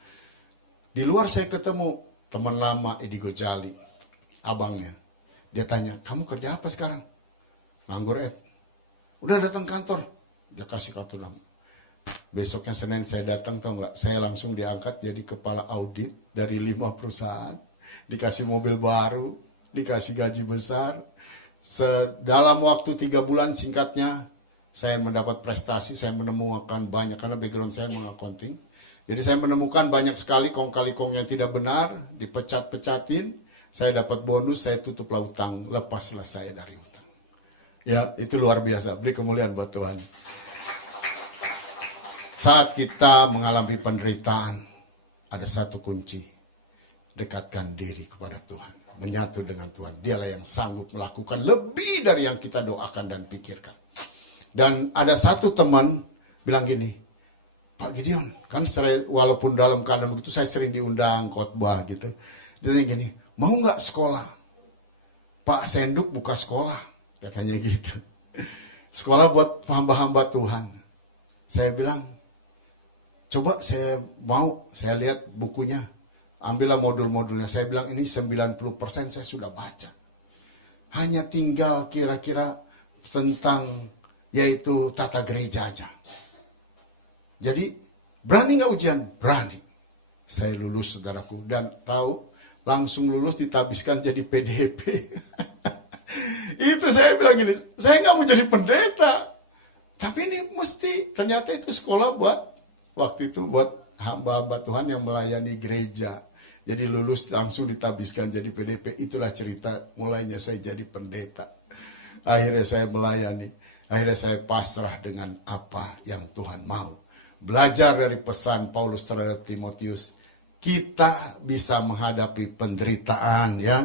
Di luar saya ketemu teman lama Edi Gojali, abangnya. Dia tanya, kamu kerja apa sekarang? Nganggur, Ed. Udah datang kantor. Dia kasih kartu nama. Besoknya Senin saya datang, tau nggak? Saya langsung diangkat jadi kepala audit dari 5 perusahaan. Dikasih mobil baru, dikasih gaji besar. Dalam waktu 3 bulan singkatnya, saya mendapat prestasi, saya menemukan banyak, karena background saya mengakunting. Jadi saya menemukan banyak sekali kong-kali kong yang tidak benar, dipecat-pecatin, saya dapat bonus, saya tutuplah utang, lepaslah saya dari utang. Ya, itu luar biasa, beri kemuliaan buat Tuhan. Saat kita mengalami penderitaan, ada satu kunci, dekatkan diri kepada Tuhan, menyatu dengan Tuhan. Dialah yang sanggup melakukan lebih dari yang kita doakan dan pikirkan. Dan ada satu teman bilang gini, Pak Gideon, kan walaupun dalam keadaan begitu saya sering diundang khotbah gitu. Dia tanya gini, mau nggak sekolah? Pak Senduk buka sekolah, katanya gitu. Sekolah buat hamba-hamba Tuhan. Saya bilang, coba saya mau, saya lihat bukunya. Ambillah modul-modulnya. Saya bilang ini 90% saya sudah baca. Hanya tinggal kira-kira tentang yaitu tata gereja aja. Jadi berani nggak ujian? Berani. Saya lulus, saudaraku, dan tahu langsung lulus ditabiskan jadi PDP. Itu saya bilang gini, saya nggak mau jadi pendeta, tapi ini mesti, ternyata itu sekolah buat waktu itu buat hamba-hamba Tuhan yang melayani gereja. Jadi lulus langsung ditabiskan jadi PDP. Itulah cerita mulainya saya jadi pendeta. Akhirnya saya melayani. Akhirnya saya pasrah dengan apa yang Tuhan mau. Belajar dari pesan Paulus terhadap Timotius, kita bisa menghadapi penderitaan, ya.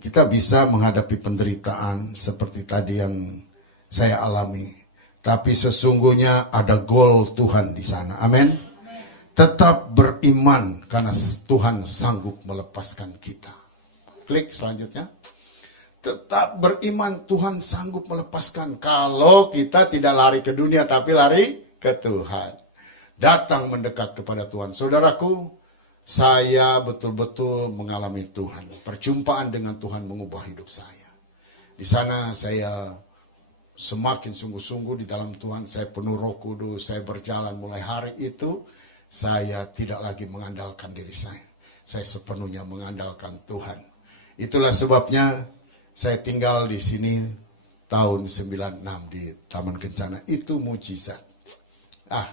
Kita bisa menghadapi penderitaan seperti tadi yang saya alami. Tapi sesungguhnya ada goal Tuhan di sana. Amin. Tetap beriman karena Tuhan sanggup melepaskan kita. Klik selanjutnya. Tetap beriman, Tuhan sanggup melepaskan. Kalau kita tidak lari ke dunia tapi lari ke Tuhan. Datang mendekat kepada Tuhan. Saudaraku, saya betul-betul mengalami Tuhan. Perjumpaan dengan Tuhan mengubah hidup saya. Di sana saya semakin sungguh-sungguh di dalam Tuhan. Saya penuh Roh Kudus. Saya berjalan mulai hari itu. Saya tidak lagi mengandalkan diri saya. Saya sepenuhnya mengandalkan Tuhan. Itulah sebabnya saya tinggal di sini tahun 96 di Taman Kencana. Itu mujizat.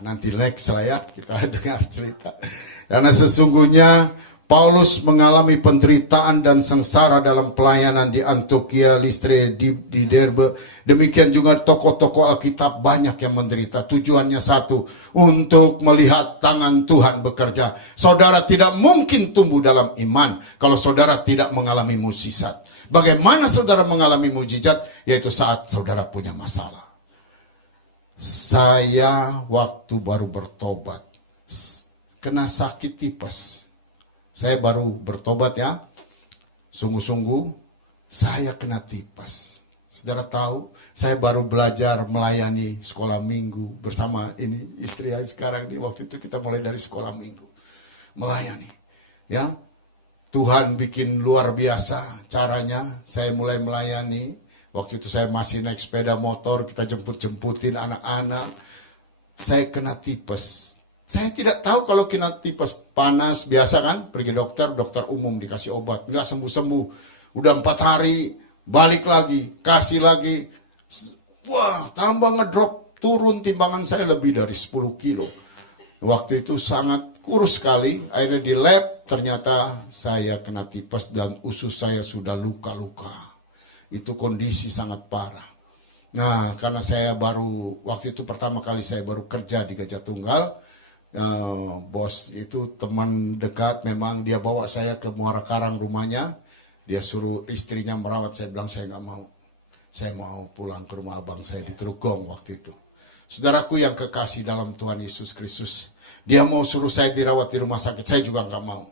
Nanti next lah ya kita dengar cerita. Karena sesungguhnya Paulus mengalami penderitaan dan sengsara dalam pelayanan di Antioquia, Listra, di Derbe. Demikian juga tokoh-tokoh Alkitab banyak yang menderita. Tujuannya satu, untuk melihat tangan Tuhan bekerja. Saudara tidak mungkin tumbuh dalam iman kalau saudara tidak mengalami mukjizat. Bagaimana saudara mengalami mukjizat? Yaitu saat saudara punya masalah. Saya waktu baru bertobat, kena sakit tipes. Saya baru bertobat ya, sungguh-sungguh saya kena tipes. Saudara tahu, saya baru belajar melayani sekolah minggu bersama ini istri saya sekarang nih. Waktu itu kita mulai dari sekolah minggu, melayani. Ya, Tuhan bikin luar biasa caranya. Saya mulai melayani. Waktu itu saya masih naik sepeda motor, kita jemput-jemputin anak-anak. Saya kena tipes. Saya tidak tahu kalau kena tipes panas, biasa kan, pergi dokter umum dikasih obat, nggak sembuh-sembuh. Udah 4 hari, balik lagi, kasih lagi. Wah, tambah ngedrop, turun timbangan saya lebih dari 10 kilo. Waktu itu sangat kurus sekali, akhirnya di lab ternyata saya kena tipes dan usus saya sudah luka-luka. Itu kondisi sangat parah. Nah, karena saya baru, waktu itu pertama kali saya baru kerja di Gajah Tunggal, bos itu teman dekat, memang dia bawa saya ke Muara Karang rumahnya, dia suruh istrinya merawat. Saya bilang saya nggak mau, saya mau pulang ke rumah abang saya di Trugong waktu itu. Saudaraku yang kekasih dalam Tuhan Yesus Kristus, dia mau suruh saya dirawat di rumah sakit, saya juga nggak mau.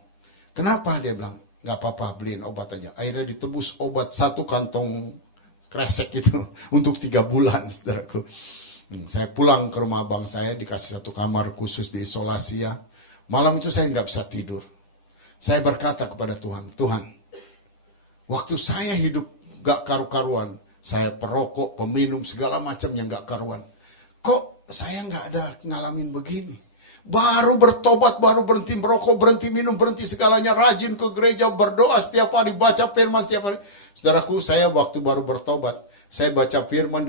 Kenapa? Dia bilang nggak apa-apa, beliin obat aja. Akhirnya ditebus obat 1 kantong kresek itu untuk 3 bulan, saudaraku. Saya pulang ke rumah abang saya, dikasih 1 kamar khusus diisolasi ya. Malam itu saya nggak bisa tidur. Saya berkata kepada Tuhan, Tuhan, waktu saya hidup gak karu-karuan, saya perokok, peminum, segala macam yang gak karuan. Kok saya nggak ada ngalamin begini? Baru bertobat, baru berhenti merokok, berhenti minum, berhenti segalanya, rajin ke gereja, berdoa setiap hari, baca firman setiap hari. Saudaraku, saya waktu baru bertobat, saya baca firman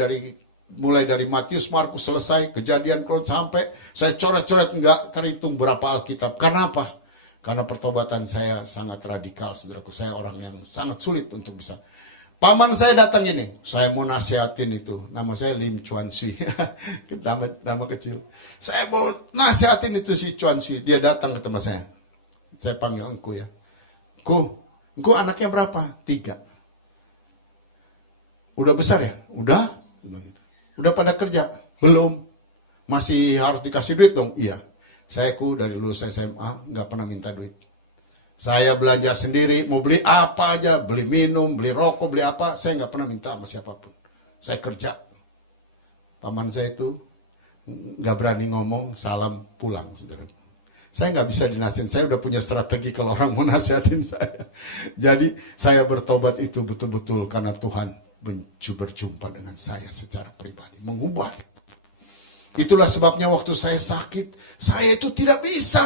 mulai dari Matius, Markus selesai, Kejadian, sampai saya coret-coret nggak terhitung berapa Alkitab. Karena apa? Karena pertobatan saya sangat radikal, saudaraku. Saya orang yang sangat sulit untuk bisa. Paman saya datang ini, saya mau nasihatin itu. Nama saya Lim Chuan Sui, nama kecil. Saya mau nasihatin itu si Chuan Sui. Dia datang ke tempat saya. Saya panggil engku ya. Engku anaknya berapa? 3. Udah besar ya? Udah? Udah pada kerja? Belum. Masih harus dikasih duit dong? Iya. Saya dari lulus SMA nggak pernah minta duit. Saya belanja sendiri, mau beli apa aja, beli minum, beli rokok, beli apa, saya nggak pernah minta sama siapapun. Saya kerja. Paman saya itu nggak berani ngomong, salam pulang, saudara. Saya nggak bisa dinasihatin, saya udah punya strategi kalau orang mau nasihatin saya. Jadi saya bertobat itu betul-betul karena Tuhan berjumpa dengan saya secara pribadi, mengubah. Itulah sebabnya waktu saya sakit, saya itu tidak bisa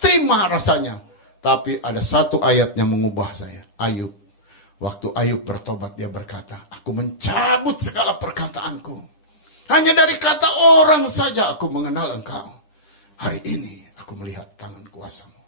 terima rasanya. Tapi ada satu ayat yang mengubah saya. Ayub. Waktu Ayub bertobat, dia berkata, aku mencabut segala perkataanku. Hanya dari kata orang saja aku mengenal engkau. Hari ini aku melihat tangan kuasamu.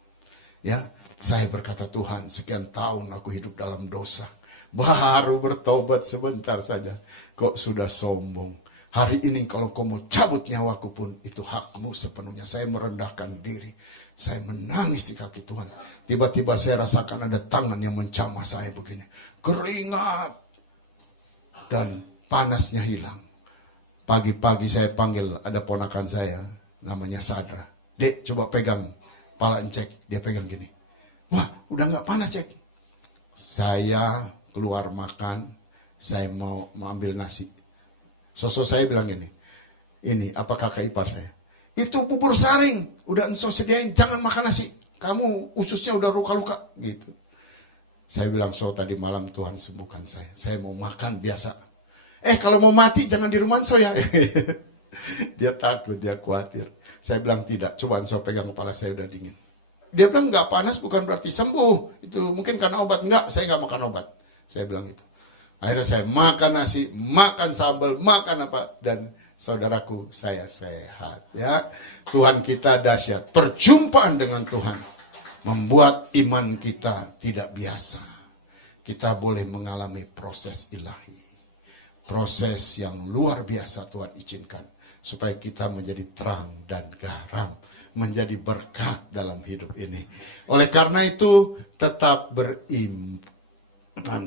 Ya, saya berkata, Tuhan, sekian tahun aku hidup dalam dosa. Baru bertobat sebentar saja, kok sudah sombong. Hari ini kalau kau mau cabut nyawaku pun, itu hakmu sepenuhnya. Saya merendahkan diri. Saya menangis di kaki Tuhan. Tiba-tiba saya rasakan ada tangan yang mencamah saya begini. Keringat. Dan panasnya hilang. Pagi-pagi saya panggil, ada ponakan saya, namanya Sadra. Dek, coba pegang pala Encek. Dia pegang gini. Wah, udah gak panas, Cek. Saya keluar makan, saya mau ambil nasi. Sosok saya bilang gini, ini apa kakak ipar saya? Itu bubur saring, udah enso sediain, jangan makan nasi. Kamu ususnya udah luka-luka, gitu. Saya bilang, so tadi malam Tuhan sembuhkan saya. Saya mau makan biasa. Kalau mau mati jangan di rumah so ya. Dia takut, dia khawatir. Saya bilang tidak, coba so pegang kepala saya udah dingin. Dia bilang nggak panas bukan berarti sembuh. Itu mungkin karena obat. Enggak, saya nggak makan obat. Saya bilang itu. Akhirnya saya makan nasi, makan sambal, makan apa. Dan saudaraku, saya sehat. Ya, Tuhan kita dahsyat. Perjumpaan dengan Tuhan membuat iman kita tidak biasa. Kita boleh mengalami proses ilahi. Proses yang luar biasa Tuhan izinkan. Supaya kita menjadi terang dan garam. Menjadi berkat dalam hidup ini. Oleh karena itu, tetap beriman.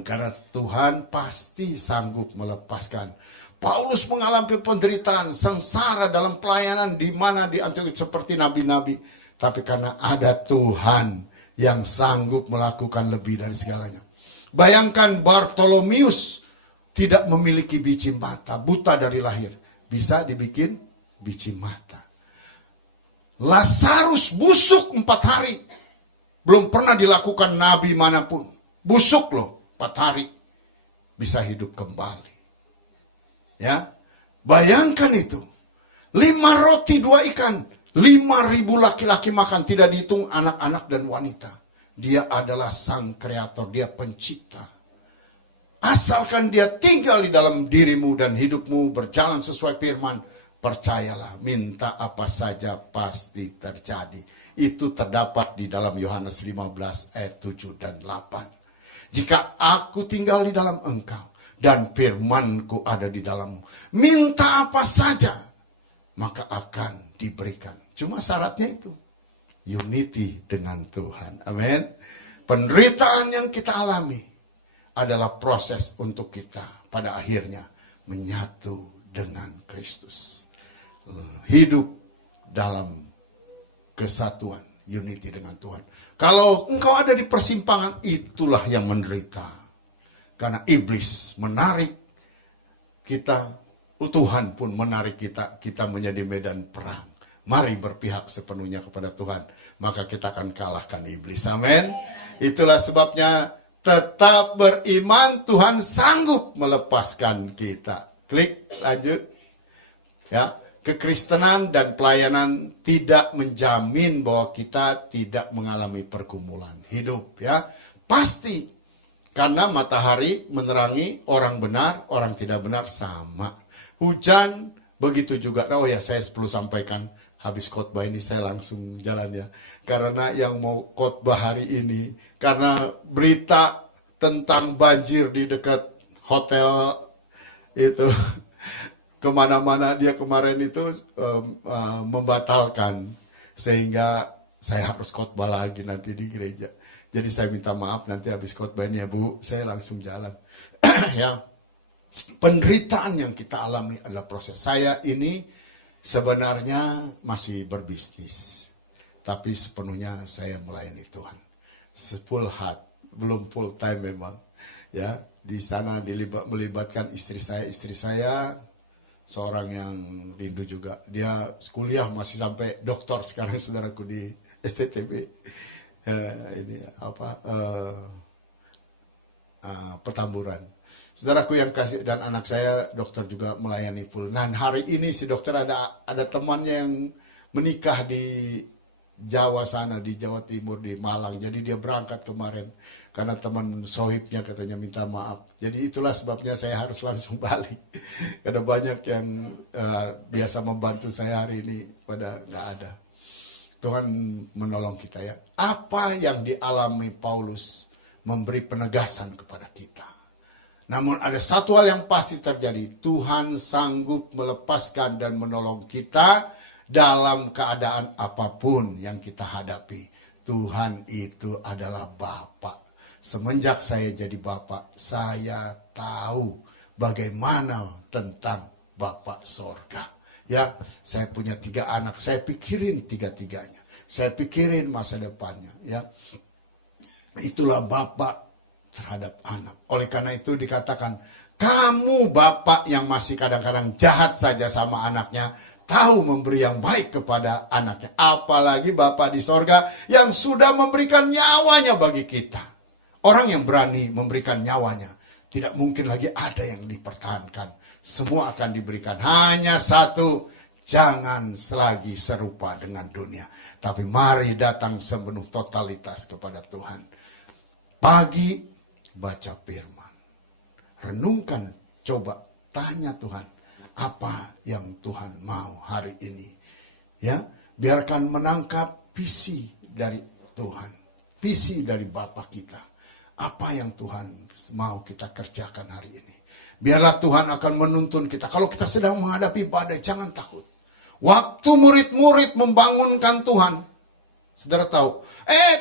Karena Tuhan pasti sanggup melepaskan. Paulus mengalami penderitaan, sengsara dalam pelayanan di mana di Antiokhia seperti nabi-nabi. Tapi karena ada Tuhan yang sanggup melakukan lebih dari segalanya. Bayangkan Bartolomeus tidak memiliki biji mata, buta dari lahir. Bisa dibikin biji mata. Lazarus busuk 4 hari. Belum pernah dilakukan nabi manapun. Busuk loh 4 hari. Bisa hidup kembali. Ya, bayangkan itu. 5 roti 2 ikan. 5.000 laki-laki makan, tidak dihitung anak-anak dan wanita. Dia adalah sang kreator, dia pencipta. Asalkan dia tinggal di dalam dirimu dan hidupmu berjalan sesuai firman, percayalah, minta apa saja pasti terjadi. Itu terdapat di dalam Yohanes 15 ayat 7 dan 8. Jika aku tinggal di dalam engkau dan firmanku ada di dalammu, minta apa saja, maka akan diberikan. Cuma syaratnya itu, unity dengan Tuhan. Amin. Penderitaan yang kita alami adalah proses untuk kita pada akhirnya menyatu dengan Kristus. Hidup dalam kesatuan, unity dengan Tuhan. Kalau engkau ada di persimpangan, itulah yang menderita. Karena iblis menarik kita, Tuhan pun menarik kita menjadi medan perang. Mari berpihak sepenuhnya kepada Tuhan, maka kita akan kalahkan iblis. Amin. Itulah sebabnya tetap beriman, Tuhan sanggup melepaskan kita. Klik, lanjut. Ya, kekristenan dan pelayanan tidak menjamin bahwa kita tidak mengalami pergumulan hidup, ya. Pasti. Karena matahari menerangi orang benar, orang tidak benar sama. Hujan begitu juga. Oh ya, saya perlu sampaikan, habis khotbah ini saya langsung jalan ya. Karena yang mau khotbah hari ini, karena berita tentang banjir di dekat hotel itu, kemana-mana dia kemarin itu membatalkan. Sehingga saya harus khotbah lagi nanti di gereja. Jadi saya minta maaf nanti habis khotbah ini ya Bu, saya langsung jalan. Ya. Penderitaan yang kita alami adalah proses. Saya ini sebenarnya masih berbisnis, tapi sepenuhnya saya melayani Tuhan. Full heart, belum full time memang. Ya, di sana melibatkan istri saya seorang yang rindu juga. Dia kuliah masih sampai doktor sekarang saudaraku di STTB. Petamburan. Saudaraku yang kasih dan anak saya dokter juga melayani full. Nah hari ini si dokter ada temannya yang menikah di Jawa sana, di Jawa Timur, di Malang. Jadi dia berangkat kemarin karena teman sohibnya katanya minta maaf. Jadi itulah sebabnya saya harus langsung balik. Karena banyak yang biasa membantu saya hari ini pada nggak ada. Tuhan menolong kita ya. Apa yang dialami Paulus memberi penegasan kepada kita. Namun ada satu hal yang pasti terjadi. Tuhan sanggup melepaskan dan menolong kita dalam keadaan apapun yang kita hadapi. Tuhan itu adalah Bapa. Semenjak saya jadi Bapa, saya tahu bagaimana tentang Bapa sorga. Ya, saya punya 3 anak, saya pikirin 3-tiganya. Saya pikirin masa depannya, ya. Itulah bapak terhadap anak. Oleh karena itu dikatakan, kamu bapak yang masih kadang-kadang jahat saja sama anaknya, tahu memberi yang baik kepada anaknya. Apalagi bapak di sorga yang sudah memberikan nyawanya bagi kita. Orang yang berani memberikan nyawanya, tidak mungkin lagi ada yang dipertahankan. Semua akan diberikan. Hanya satu, jangan selagi serupa dengan dunia. Tapi mari datang sepenuh totalitas kepada Tuhan. Pagi, baca firman. Renungkan, coba tanya Tuhan, apa yang Tuhan mau hari ini. Ya, biarkan menangkap visi dari Tuhan. Visi dari Bapa kita. Apa yang Tuhan mau kita kerjakan hari ini. Biarlah Tuhan akan menuntun kita. Kalau kita sedang menghadapi badai, jangan takut. Waktu murid-murid membangunkan Tuhan, saudara tahu,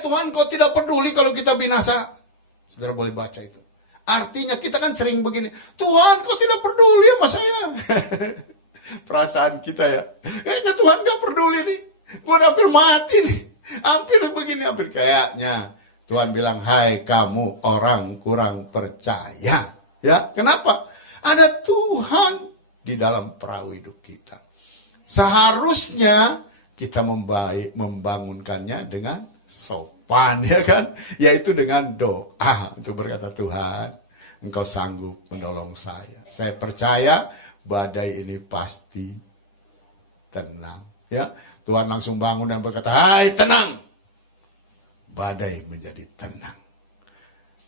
Tuhan kok tidak peduli kalau kita binasa? Saudara boleh baca itu. Artinya kita kan sering begini, Tuhan kok tidak peduli sama saya? Perasaan kita ya, kayaknya Tuhan gak peduli nih. Gue hampir mati nih. Hampir begini, hampir kayaknya. Tuhan bilang, hai kamu orang kurang percaya. Ya, kenapa? Ada Tuhan di dalam perahu hidup kita. Seharusnya kita membangunkannya dengan sopan, ya kan? Yaitu dengan doa untuk berkata, Tuhan, Engkau sanggup menolong saya. Saya percaya badai ini pasti tenang. Ya, Tuhan langsung bangun dan berkata, hai tenang. Badai menjadi tenang.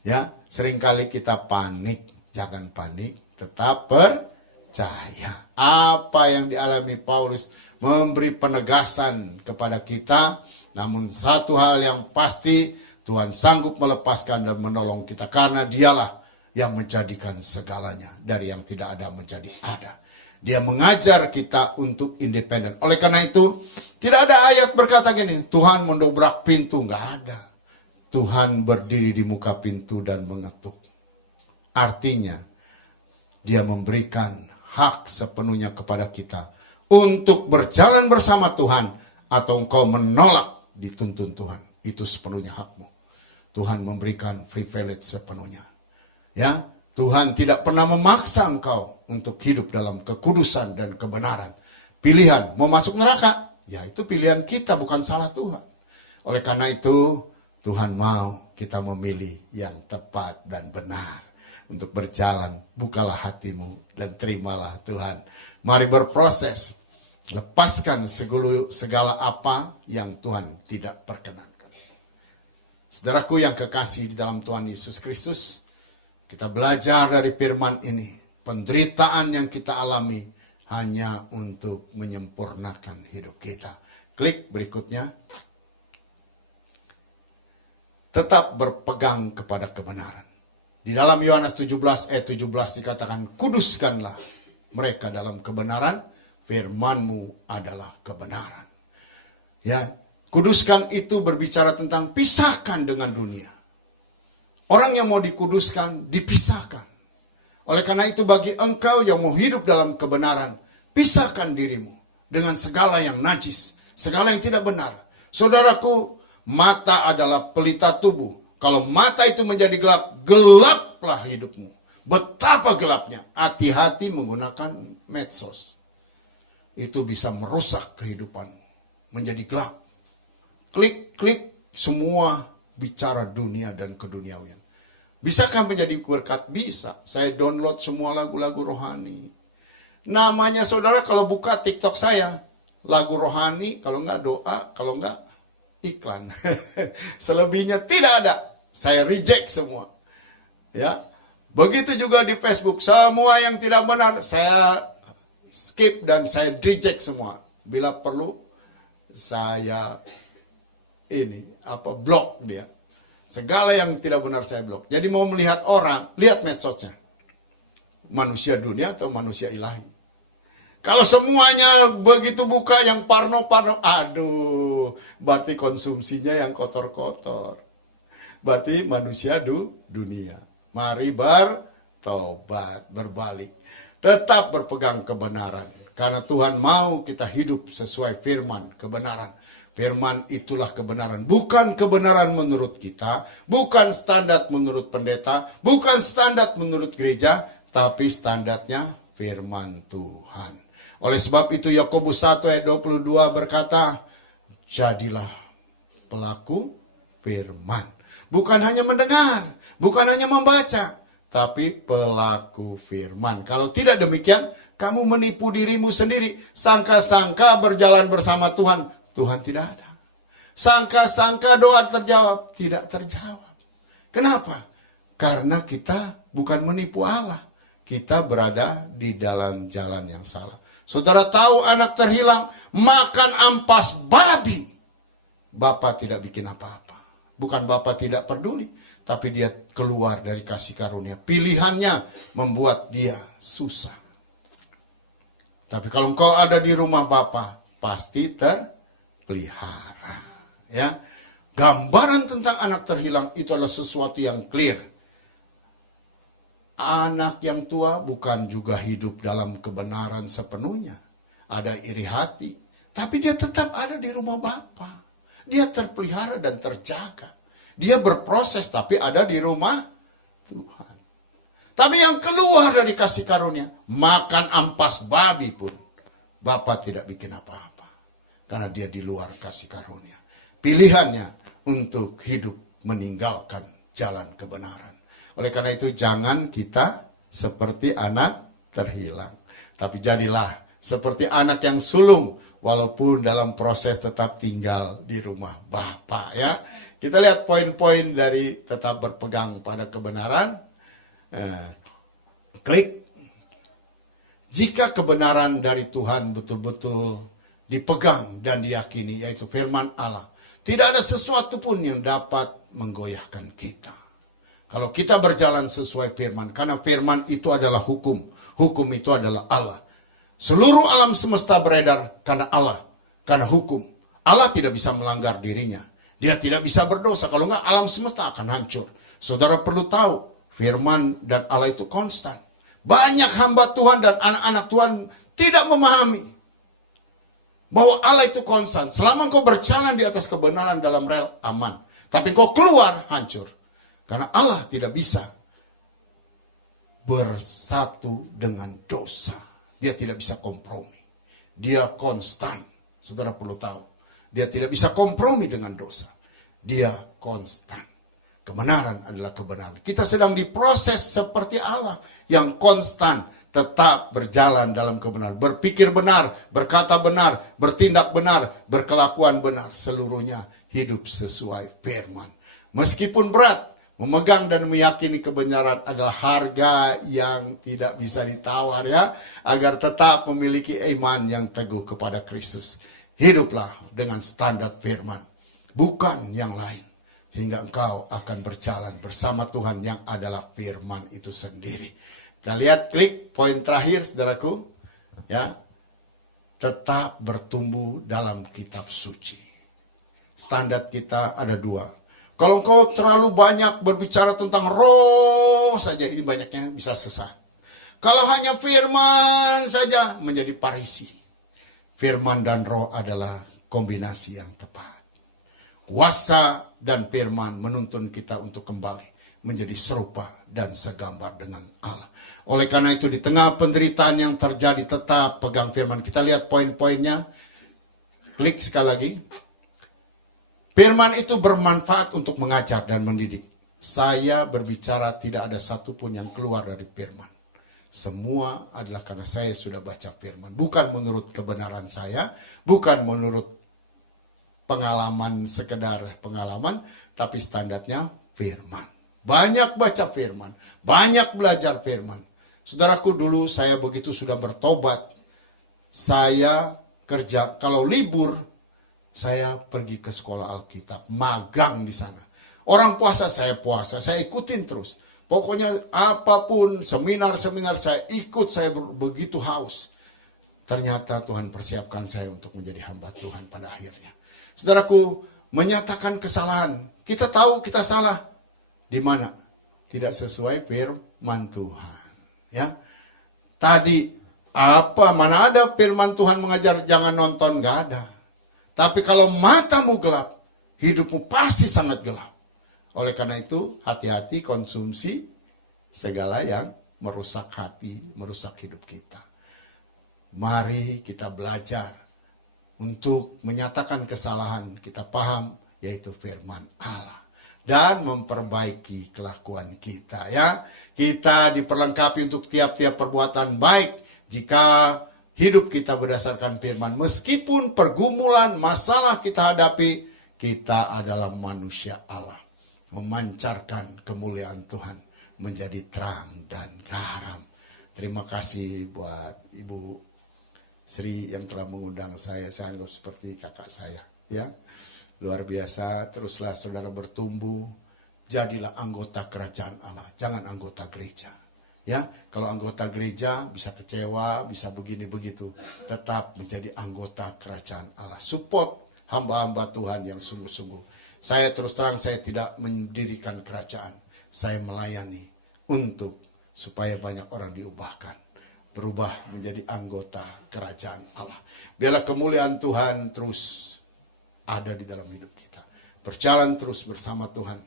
Ya, seringkali kita panik. Jangan panik, tetap percaya. Apa yang dialami Paulus memberi penegasan kepada kita. Namun satu hal yang pasti, Tuhan sanggup melepaskan dan menolong kita. Karena dialah yang menjadikan segalanya. Dari yang tidak ada menjadi ada. Dia mengajar kita untuk independen. Oleh karena itu, tidak ada ayat berkata gini, Tuhan mendobrak pintu. Nggak ada. Tuhan berdiri di muka pintu dan mengetuk. Artinya, dia memberikan hak sepenuhnya kepada kita untuk berjalan bersama Tuhan atau engkau menolak dituntun Tuhan. Itu sepenuhnya hakmu. Tuhan memberikan privilege sepenuhnya. Ya, Tuhan tidak pernah memaksa engkau untuk hidup dalam kekudusan dan kebenaran. Pilihan mau masuk neraka, ya itu pilihan kita, bukan salah Tuhan. Oleh karena itu, Tuhan mau kita memilih yang tepat dan benar. Untuk berjalan, bukalah hatimu dan terimalah Tuhan. Mari berproses. Lepaskan segala apa yang Tuhan tidak perkenankan. Saudaraku yang kekasih di dalam Tuhan Yesus Kristus, kita belajar dari firman ini. Penderitaan yang kita alami hanya untuk menyempurnakan hidup kita. Klik berikutnya. Tetap berpegang kepada kebenaran. Di dalam Yohanes 17 ayat 17 dikatakan, kuduskanlah mereka dalam kebenaran, firman-Mu adalah kebenaran. Ya, kuduskan itu berbicara tentang pisahkan dengan dunia. Orang yang mau dikuduskan, dipisahkan. Oleh karena itu bagi engkau yang mau hidup dalam kebenaran, pisahkan dirimu dengan segala yang najis, segala yang tidak benar. Saudaraku, mata adalah pelita tubuh. Kalau mata itu menjadi gelap, gelaplah hidupmu. Betapa gelapnya. Hati-hati menggunakan medsos. Itu bisa merusak kehidupanmu. Menjadi gelap. Klik semua bicara dunia dan keduniawian. Bisakah menjadi berkat? Bisa. Saya download semua lagu-lagu rohani. Namanya saudara kalau buka TikTok saya, lagu rohani, kalau enggak doa, kalau enggak iklan. Selebihnya tidak ada. Saya reject semua. Ya. Begitu juga di Facebook, semua yang tidak benar saya skip dan saya reject semua. Bila perlu saya blok dia. Segala yang tidak benar saya blok. Jadi mau melihat orang, lihat medsosnya. Manusia dunia atau manusia ilahi. Kalau semuanya begitu buka yang parno-parno, aduh, berarti konsumsinya yang kotor-kotor. Berarti manusia dunia. Mari bertobat, berbalik. Tetap berpegang kebenaran. Karena Tuhan mau kita hidup sesuai firman, kebenaran. Firman itulah kebenaran. Bukan kebenaran menurut kita, bukan standar menurut pendeta, bukan standar menurut gereja, tapi standarnya firman Tuhan. Oleh sebab itu Yakobus 1 ayat 22 berkata, jadilah pelaku firman. Bukan hanya mendengar, bukan hanya membaca, tapi pelaku firman. Kalau tidak demikian, kamu menipu dirimu sendiri. Sangka-sangka berjalan bersama Tuhan, Tuhan tidak ada. Sangka-sangka doa terjawab, tidak terjawab. Kenapa? Karena kita bukan menipu Allah. Kita berada di dalam jalan yang salah. Saudara tahu anak terhilang, makan ampas babi. Bapak tidak bikin apa-apa. Bukan Bapak tidak peduli, tapi dia keluar dari kasih karunia. Pilihannya membuat dia susah. Tapi kalau engkau ada di rumah Bapak, pasti terpelihara. Ya, gambaran tentang anak terhilang itu adalah sesuatu yang clear. Anak yang tua bukan juga hidup dalam kebenaran sepenuhnya. Ada iri hati. Tapi dia tetap ada di rumah Bapa. Dia terpelihara dan terjaga. Dia berproses tapi ada di rumah Tuhan. Tapi yang keluar dari kasih karunia, makan ampas babi pun, Bapa tidak bikin apa-apa. Karena dia di luar kasih karunia. Pilihannya untuk hidup meninggalkan jalan kebenaran. Oleh karena itu jangan kita seperti anak terhilang. Tapi jadilah seperti anak yang sulung. Walaupun dalam proses tetap tinggal di rumah Bapa. Ya. Kita lihat poin-poin dari tetap berpegang pada kebenaran. Klik. Jika kebenaran dari Tuhan betul-betul dipegang dan diyakini, yaitu firman Allah. Tidak ada sesuatu pun yang dapat menggoyahkan kita. Kalau kita berjalan sesuai firman, karena firman itu adalah hukum. Hukum itu adalah Allah. Seluruh alam semesta beredar karena Allah. Karena hukum. Allah tidak bisa melanggar dirinya. Dia tidak bisa berdosa. Kalau enggak, alam semesta akan hancur. Saudara perlu tahu, firman dan Allah itu konstan. Banyak hamba Tuhan dan anak-anak Tuhan tidak memahami bahwa Allah itu konstan. Selama engkau berjalan di atas kebenaran dalam rel, aman. Tapi engkau keluar, hancur. Karena Allah tidak bisa bersatu dengan dosa. Dia tidak bisa kompromi. Dia konstan. Saudara perlu tahu. Dia tidak bisa kompromi dengan dosa. Dia konstan. Kebenaran adalah kebenaran. Kita sedang diproses seperti Allah yang konstan, tetap berjalan dalam kebenaran. Berpikir benar, berkata benar, bertindak benar, berkelakuan benar. Seluruhnya hidup sesuai firman. Meskipun berat, memegang dan meyakini kebenaran adalah harga yang tidak bisa ditawar ya. Agar tetap memiliki iman yang teguh kepada Kristus. Hiduplah dengan standar firman. Bukan yang lain. Hingga engkau akan berjalan bersama Tuhan yang adalah firman itu sendiri. Kita lihat klik poin terakhir saudaraku. Ya, tetap bertumbuh dalam kitab suci. Standar kita ada dua. Kalau engkau terlalu banyak berbicara tentang roh saja, ini banyaknya bisa sesat. Kalau hanya firman saja menjadi parisi. Firman dan roh adalah kombinasi yang tepat. Kuasa dan firman menuntun kita untuk kembali menjadi serupa dan segambar dengan Allah. Oleh karena itu di tengah penderitaan yang terjadi tetap pegang firman. Kita lihat poin-poinnya. Klik sekali lagi. Firman itu bermanfaat untuk mengajar dan mendidik. Saya berbicara tidak ada satupun yang keluar dari firman. Semua adalah karena saya sudah baca firman. Bukan menurut kebenaran saya. Bukan menurut pengalaman, sekedar pengalaman. Tapi standarnya firman. Banyak baca firman. Banyak belajar firman. Saudaraku dulu saya begitu sudah bertobat. Saya kerja. Kalau libur, saya pergi ke sekolah Alkitab. Magang di sana. Orang puasa, saya puasa. Saya ikutin terus. Pokoknya apapun, seminar-seminar saya ikut, saya begitu haus. Ternyata Tuhan persiapkan saya untuk menjadi hamba Tuhan pada akhirnya. Saudaraku, menyatakan kesalahan. Kita tahu kita salah. Di mana? Tidak sesuai firman Tuhan. Ya. Tadi Mana ada firman Tuhan mengajar jangan nonton, gak ada. Tapi kalau matamu gelap, hidupmu pasti sangat gelap. Oleh karena itu, hati-hati konsumsi segala yang merusak hati, merusak hidup kita. Mari kita belajar untuk menyatakan kesalahan, kita paham, yaitu firman Allah. Dan memperbaiki kelakuan kita, ya. Kita diperlengkapi untuk tiap-tiap perbuatan baik jika hidup kita berdasarkan firman. Meskipun pergumulan, masalah kita hadapi, kita adalah manusia Allah. Memancarkan kemuliaan Tuhan menjadi terang dan garam. Terima kasih buat Ibu Sri yang telah mengundang saya. Saya anggap seperti kakak saya, ya. Luar biasa. Teruslah saudara bertumbuh, jadilah anggota kerajaan Allah, jangan anggota gereja. Ya, kalau anggota gereja bisa kecewa, bisa begini begitu, tetap menjadi anggota kerajaan Allah. Support hamba-hamba Tuhan yang sungguh-sungguh. Saya terus terang, saya tidak mendirikan kerajaan, saya melayani untuk supaya banyak orang diubahkan, berubah menjadi anggota kerajaan Allah. Biarlah kemuliaan Tuhan terus ada di dalam hidup kita. Berjalan terus bersama Tuhan.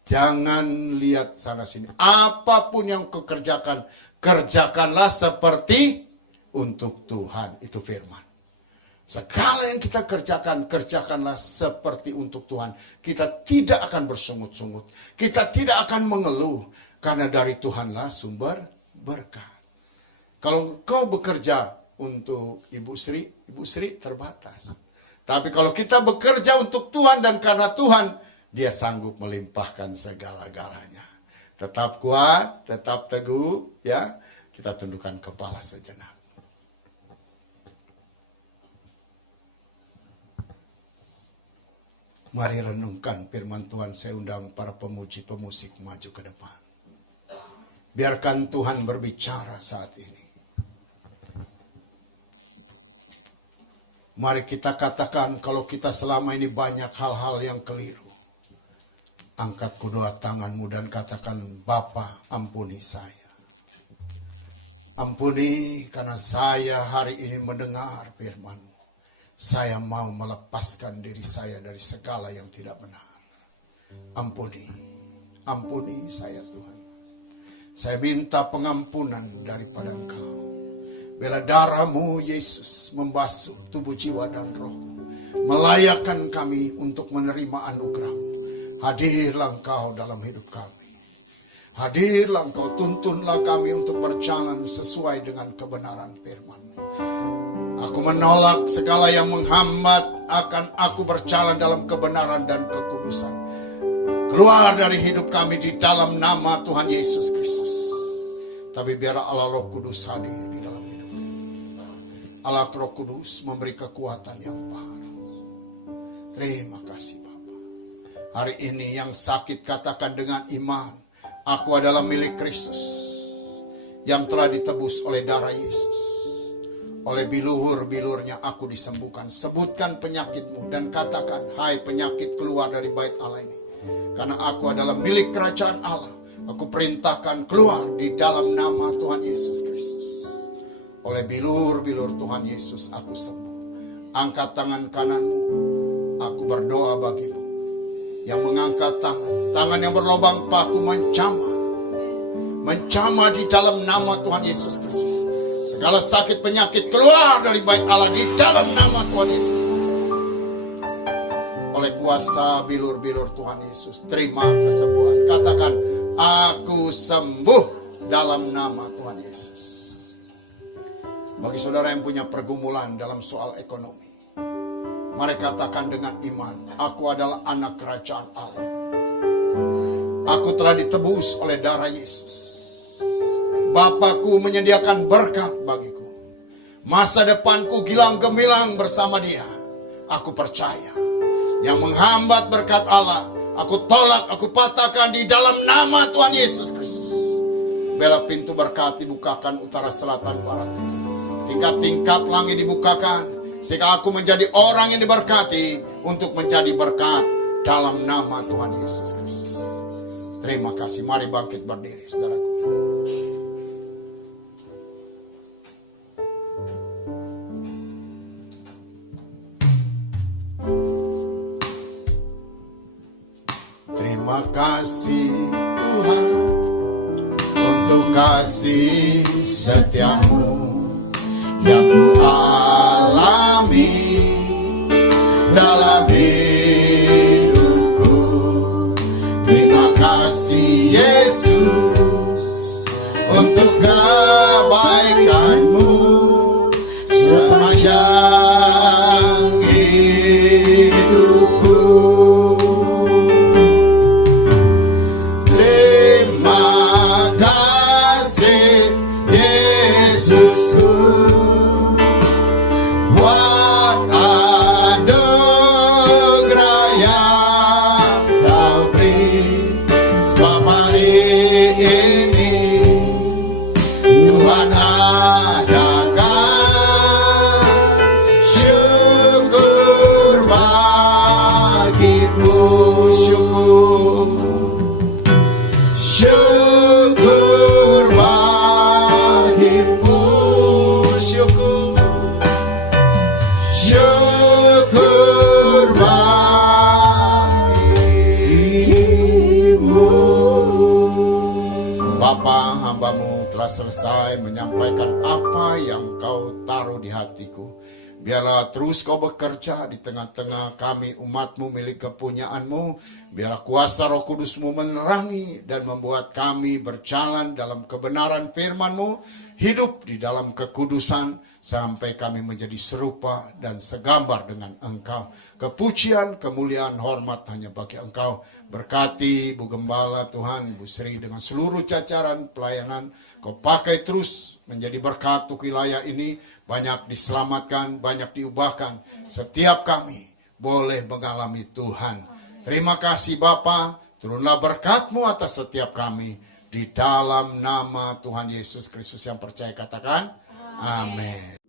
Jangan lihat sana sini. Apapun yang kau kerjakan, kerjakanlah seperti untuk Tuhan. Itu firman. Segala yang kita kerjakan, kerjakanlah seperti untuk Tuhan. Kita tidak akan bersungut-sungut. Kita tidak akan mengeluh. Karena dari Tuhanlah sumber berkat. Kalau kau bekerja untuk Ibu Sri terbatas. Tapi kalau kita bekerja untuk Tuhan dan karena Tuhan, Dia sanggup melimpahkan segala-galanya. Tetap kuat, tetap teguh, ya. Kita tundukkan kepala sejenak. Mari renungkan firman Tuhan. Saya undang para pemuji pemusik maju ke depan. Biarkan Tuhan berbicara saat ini. Mari kita katakan kalau kita selama ini banyak hal-hal yang keliru. Angkat kedua tanganmu dan katakan, Bapa, ampuni saya. Ampuni karena saya hari ini mendengar firman-Mu. Saya mau melepaskan diri saya dari segala yang tidak benar. Ampuni, ampuni saya Tuhan. Saya minta pengampunan daripada Engkau. Bila darah-Mu Yesus membasuh tubuh, jiwa dan rohku, melayakkan kami untuk menerima anugerah-Mu. Hadirlah Engkau dalam hidup kami. Hadirlah Engkau, tuntunlah kami untuk berjalan sesuai dengan kebenaran firman-Mu. Aku menolak segala yang menghambat akan aku berjalan dalam kebenaran dan kekudusan. Keluar dari hidup kami di dalam nama Tuhan Yesus Kristus. Tapi biarlah Allah Roh Kudus hadir di dalam hidup kami. Allah Roh Kudus memberi kekuatan yang baru. Terima kasih Bapa. Hari ini yang sakit katakan dengan iman, aku adalah milik Kristus yang telah ditebus oleh darah Yesus. Oleh bilur-bilurnya aku disembuhkan. Sebutkan penyakitmu dan katakan, hai penyakit, keluar dari bait Allah ini. Karena aku adalah milik kerajaan Allah. Aku perintahkan keluar di dalam nama Tuhan Yesus Kristus. Oleh bilur-bilur Tuhan Yesus aku sembuh. Angkat tangan kananmu. Aku berdoa bagimu. Yang mengangkat tangan yang berlobang paku mencama. Mencama di dalam nama Tuhan Yesus Kristus. Segala sakit penyakit keluar dari bait Allah di dalam nama Tuhan Yesus Kristus. Oleh kuasa bilur-bilur Tuhan Yesus, terima kesembuhan. Katakan, aku sembuh dalam nama Tuhan Yesus. Bagi saudara yang punya pergumulan dalam soal ekonomi, mari katakan dengan iman, aku adalah anak kerajaan Allah. Aku telah ditebus oleh darah Yesus. Bapakku menyediakan berkat bagiku. Masa depanku gilang gemilang bersama Dia. Aku percaya. Yang menghambat berkat Allah, aku tolak, aku patahkan di dalam nama Tuhan Yesus Kristus. Bela pintu berkat dibukakan utara, selatan, barat, timur. Tingkat-tingkat langit dibukakan, sehingga aku menjadi orang yang diberkati untuk menjadi berkat dalam nama Tuhan Yesus Kristus. Terima kasih. Mari bangkit berdiri, saudaraku. Terima kasih Tuhan untuk kasih setiamu yang ku alami dalam hidupku. Terima kasih Yesus untuk kebaikanmu sepanjang hidupku. Terima kasih Yesusku buat anugerah yang Kau beri. Sebab hari ini Tuhan adakan syukur bagimu. Syukur bagimu. Syukur bagimu. Bapa, hambamu telah selesai menyampaikan apa yang Kau taruh di hatiku. Biarlah terus Kau bekerja di tengah-tengah kami, umat-Mu, milik kepunyaan-Mu. Biarlah kuasa Roh Kudus-Mu menerangi dan membuat kami berjalan dalam kebenaran firman-Mu, hidup di dalam kekudusan, sampai kami menjadi serupa dan segambar dengan Engkau. Kepujian, kemuliaan, hormat hanya bagi Engkau. Berkati Bu Gembala Tuhan, Bu Sri dengan seluruh jajaran pelayanan. Kau pakai terus menjadi berkat untuk wilayah ini. Banyak diselamatkan, banyak diubahkan. Setiap kami boleh mengalami Tuhan. Terima kasih Bapa, turunlah berkat-Mu atas setiap kami. Di dalam nama Tuhan Yesus Kristus yang percaya katakan, amin.